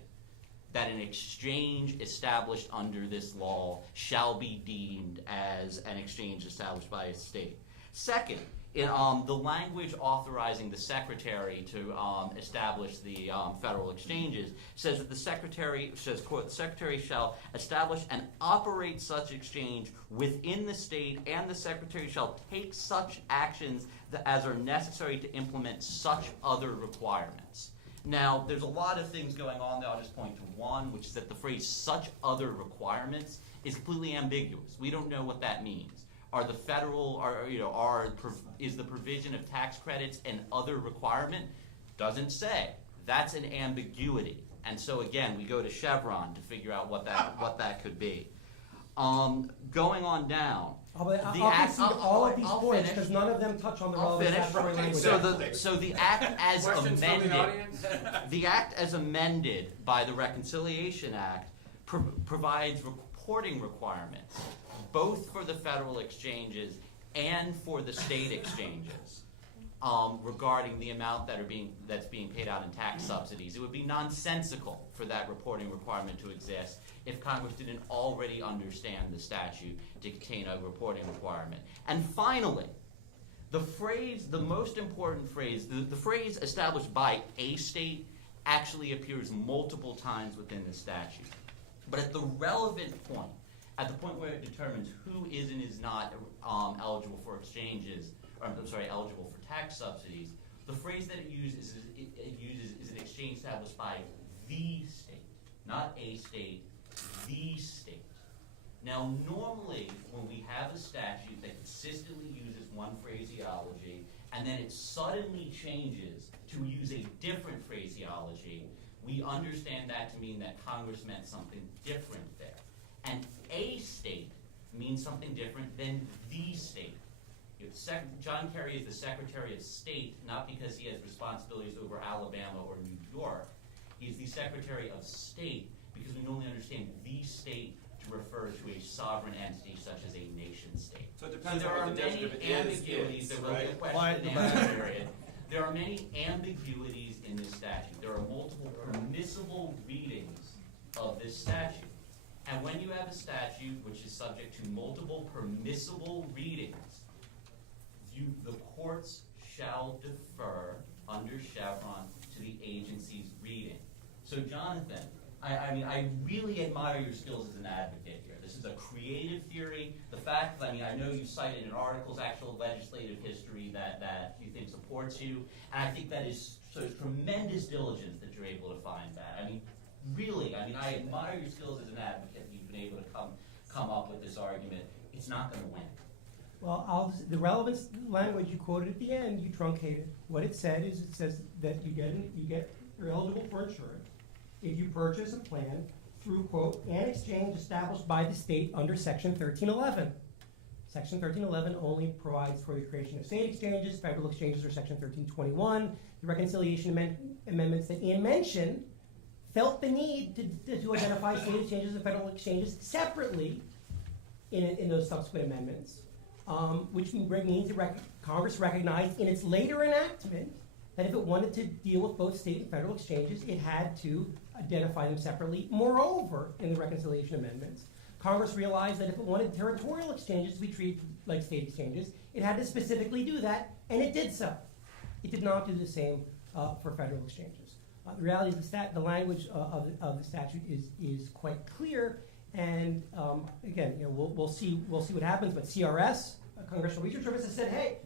that an exchange established under this law shall be deemed as an exchange established by a state. Second, in the language authorizing the secretary to establish the federal exchanges says that the secretary says, quote, the secretary shall establish and operate such exchange within the state, and the secretary shall take such actions as are necessary to implement such other requirements. Now, there's a lot of things going on there. I'll just point to one, which is that the phrase such other requirements is completely ambiguous. We don't know what that means. Are the federal, is the provision of tax credits an other requirement? Doesn't say. That's an ambiguity. And so again, we go to Chevron to figure out what that could be. Going on down. I'll concede all of these points because none of them touch on the relevant statutory language. So the act as amended, the act as amended by the Reconciliation Act provides reporting requirements, both for the federal exchanges and for the state exchanges, regarding the amount that's being paid out in tax subsidies. It would be nonsensical for that reporting requirement to exist if Congress didn't already understand the statute to contain a reporting requirement. And finally, the most important phrase, the phrase established by a state actually appears multiple times within the statute. But at the relevant point, at the point where it determines who is and is not eligible for exchanges, eligible for tax subsidies, the phrase that it uses is an exchange established by the state, not a state, the state. Now, normally, when we have a statute that consistently uses one phraseology, and then it suddenly changes to use a different understand that to mean that Congress meant something different there. And a state means something different than the state. John Kerry is the Secretary of State, not because he has responsibilities over Alabama or New York. He's the Secretary of State because we normally understand the state to refer to a sovereign entity such as a nation state. So it depends there on are what the many definition is, ambiguities. There will be a right? question and answer period. There are many ambiguities in this statute. There are multiple permissible readings of this statute. And when you have a statute which is subject to multiple permissible readings, the courts shall defer under Chevron to the agency's reading. So Jonathan, I really admire your skills as an advocate here. This is a creative theory. The fact that, I know you cited in articles actual legislative history that you think supports you, and I think that is tremendous diligence that you're able to find that. Really, I admire your skills as an advocate. You've been able to come up with this argument. It's not going to win. Well, the relevance language you quoted at the end, you truncated. What it said is it says that you're eligible for insurance if you purchase a plan through, quote, an exchange established by the state under Section 1311. Section 1311 only provides for the creation of state exchanges, federal exchanges, or Section 1321. The reconciliation amendments that Ian mentioned felt the need to identify state exchanges and federal exchanges separately in those subsequent amendments. Which means that Congress recognized in its later enactment that if it wanted to deal with both state and federal exchanges, it had to identify them separately. Moreover, in the reconciliation amendments, Congress realized that if it wanted territorial exchanges to be treated like state exchanges, it had to specifically do that, and it did so. It did not do the same for federal exchanges. The reality is the language of the statute is quite clear. And again, we'll see what happens. But CRS, Congressional Research Service, has said, hey,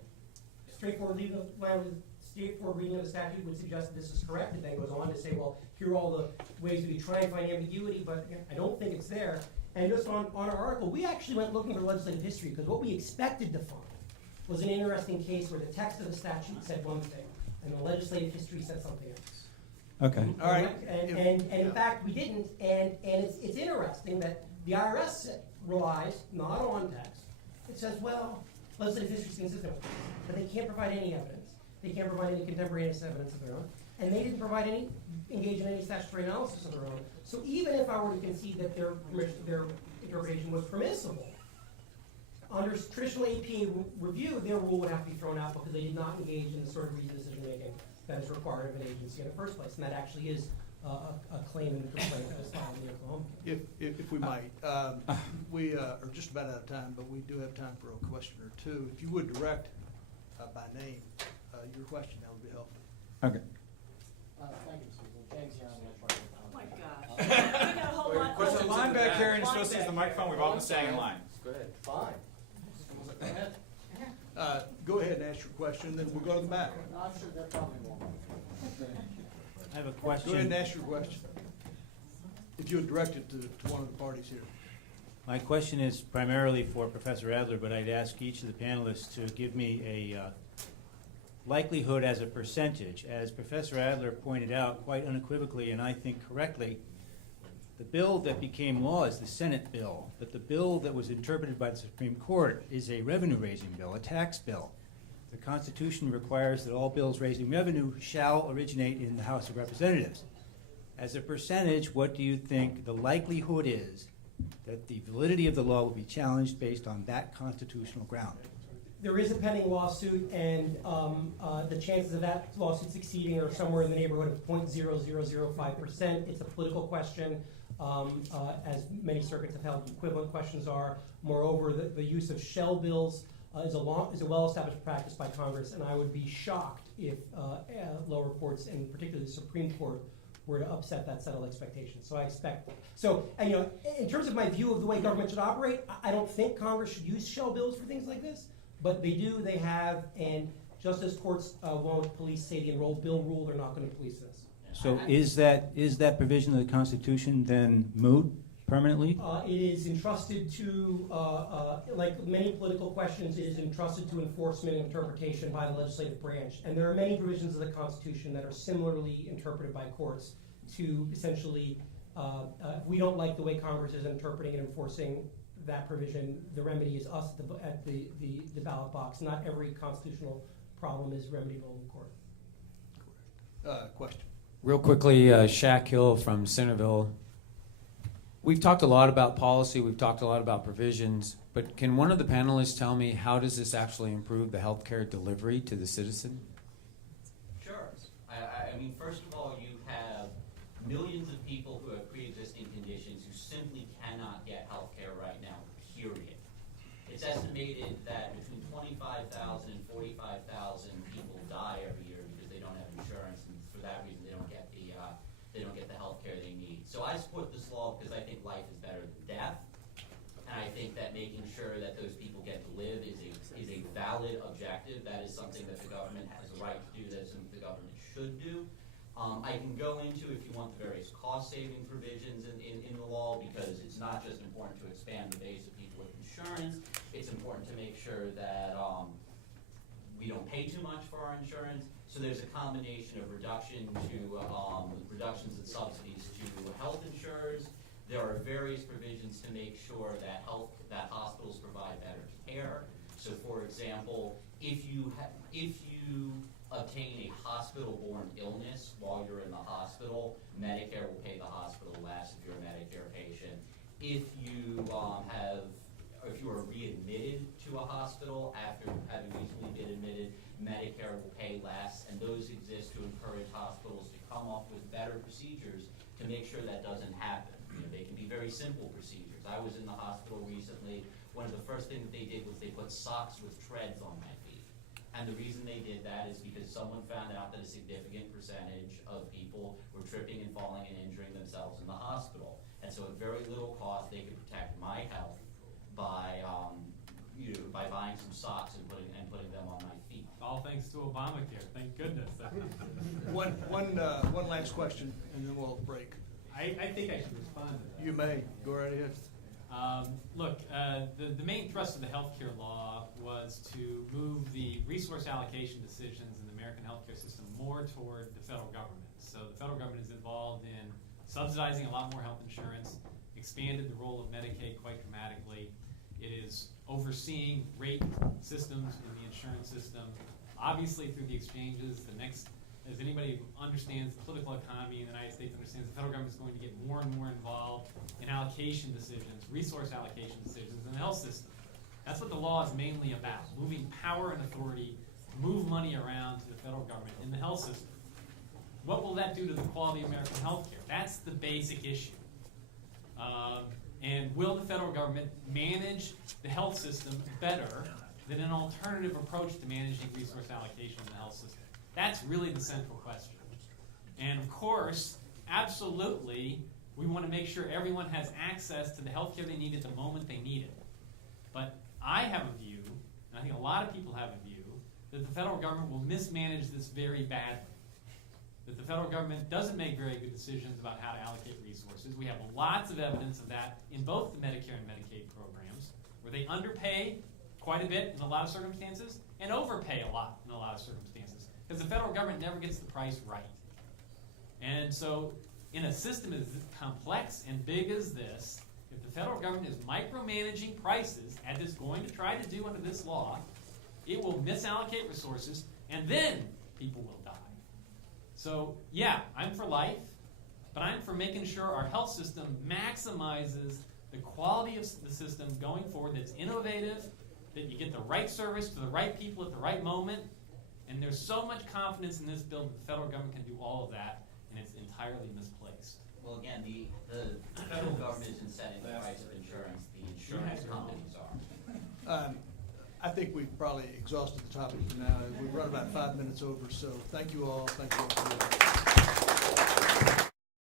straightforward reading of the statute would suggest that this is correct. It then goes on to say, well, here are all the ways we try and find ambiguity, but I don't think it's there. And just on our article, we actually went looking for legislative history because what we expected to find was an interesting case where the text of the statute said one thing and the legislative history said something else. Okay. All right. And in fact, we didn't. And it's interesting that the IRS relies not on text. It says, well, legislative history is consistent with this, but they can't provide any evidence. They can't provide any contemporaneous evidence of their own. And they didn't engage in any statutory analysis of their own. So even if I were to concede that their interpretation was permissible, under traditional APA review, their rule would have to be thrown out because they did not engage in the sort of reasoned decision-making that is required of an agency in the first place. And that actually is a claim in the complaint that was filed in the Oklahoma case. If we might, we are just about out of time, but we do have time for a question or two. If you would direct by name your question, that would be helpful. Okay. Thank you, Susan. James here on the Oh my gosh. We got a whole lot. Question line back here, and you're Line supposed to use the back microphone. here. We've all been staying in line. Go ahead. Fine. Go ahead. Go ahead and ask your question, then we'll go to the back. I'm sure that probably won't. I have a Go ahead and question. ask your question. If you would direct it to one of the parties here. My question is primarily for Professor Adler, but I'd ask each of the panelists to give me a likelihood as a percentage. As Professor Adler pointed out quite unequivocally, and I think correctly, the bill that became law is the Senate bill, but the bill that was interpreted by the Supreme Court is a revenue-raising bill, a tax bill. The Constitution requires that all bills raising revenue shall originate in the House of Representatives. As a percentage, what do you think the likelihood is that the validity of the law will be challenged based on that constitutional ground? There is a pending lawsuit, and the chances of that lawsuit succeeding are somewhere in the neighborhood of 0.0005%. It's a political question, as many circuits have held equivalent questions are. Moreover, the use of shell bills is a well-established practice by Congress, and I would be shocked if lower courts, and particularly the Supreme Court, were to upset that settled expectation. So I expect. So, in terms of my view of the way government should operate, I don't think Congress should use shell bills for things like this. But they do, they have, and just as courts won't police, say, the enrolled bill rule, they're not going to police this. So is that provision of the Constitution then moot permanently? It is entrusted to, like many political questions, it is entrusted to enforcement and interpretation by the legislative branch. And there are many provisions of the Constitution that are similarly interpreted by courts to essentially, if we don't like the way Congress is interpreting and enforcing that provision, the remedy is us at the ballot box. Not every constitutional problem is remediable in court. Question. Real quickly, Shaq Hill from Centerville. We've talked a lot about policy, we've talked a lot about provisions, but can one of the panelists tell me how does this actually improve the healthcare delivery to the citizen? Sure. I mean, first of all, you have millions of people who have pre-existing conditions who simply cannot get health care right now, period. It's estimated that between 25,000 and 45,000 people die every year because they don't have insurance, and for that reason they don't get the health care they need. So I support this law because I think life is better than death, and I think that making sure that those people get to live is a valid objective. That is something that the government has a right to do. That is something the government should do. I can go into, if you want, the various cost-saving provisions in the law, because it's not just important to expand the base of people with insurance. It's important to make sure that we don't pay too much for our insurance. So there's a combination of reductions and subsidies to health insurers. There are various provisions to make sure that hospitals provide better care. So, for example, if you obtain a hospital-borne illness while you're in the hospital, Medicare will pay the hospital less if you're a Medicare patient. If you are readmitted to a hospital after having recently been admitted, Medicare will pay less, and those exist to encourage hospitals to come up with better procedures to make sure that doesn't happen. You know, they can be very simple procedures. I was in the hospital recently. One of the first things they did was they put socks with treads on my feet. And the reason they did that is because someone found out that a significant percentage of people were tripping and falling and injuring themselves in the hospital. And so at very little cost, they could protect my health by buying some socks and putting them on my feet. All thanks to Obamacare, thank goodness. One last question, and then we'll break. I think I should respond to that. You may. Go right ahead. Look, the main thrust of the healthcare law was to move the resource allocation decisions in the American healthcare system more toward the federal government. So the federal government is involved in subsidizing a lot more health insurance, expanded the role of Medicaid quite dramatically. It is overseeing rate systems in the insurance system, obviously through the exchanges. As anybody who understands the political economy in the United States understands, the federal government is going to get more and more involved in allocation decisions, resource allocation decisions in the health system. That's what the law is mainly about, moving power and authority to move money around to the federal government in the health system. What will that do to the quality of American health care? That's the basic issue. And will the federal government manage the health system better than an alternative approach to managing resource allocation in the health system? That's really the central question. And of course, absolutely, we want to make sure everyone has access to the health care they need at the moment they need it. But I have a view, and I think a lot of people have a view, that the federal government will mismanage this very badly. That the federal government doesn't make very good decisions about how to allocate resources. We have lots of evidence of that in both the Medicare and Medicaid programs, where they underpay quite a bit in a lot of circumstances and overpay a lot in a lot of circumstances, because the federal government never gets the price right. And so in a system as complex and big as this, if the federal government is micromanaging prices, as it's going to try to do under this law, it will misallocate resources, and then people will die. So yeah, I'm for life, but I'm for making sure our health system maximizes the quality of the system going forward, that's innovative, that you get the right service to the right people at the right moment. And there's so much confidence in this bill that the federal government can do all of that, and it's entirely misplaced. Well, again, the federal government isn't setting the price of insurance. The insurance companies are. I think we've probably exhausted the topic for now. We've run about 5 minutes over, so thank you all. Thank you all for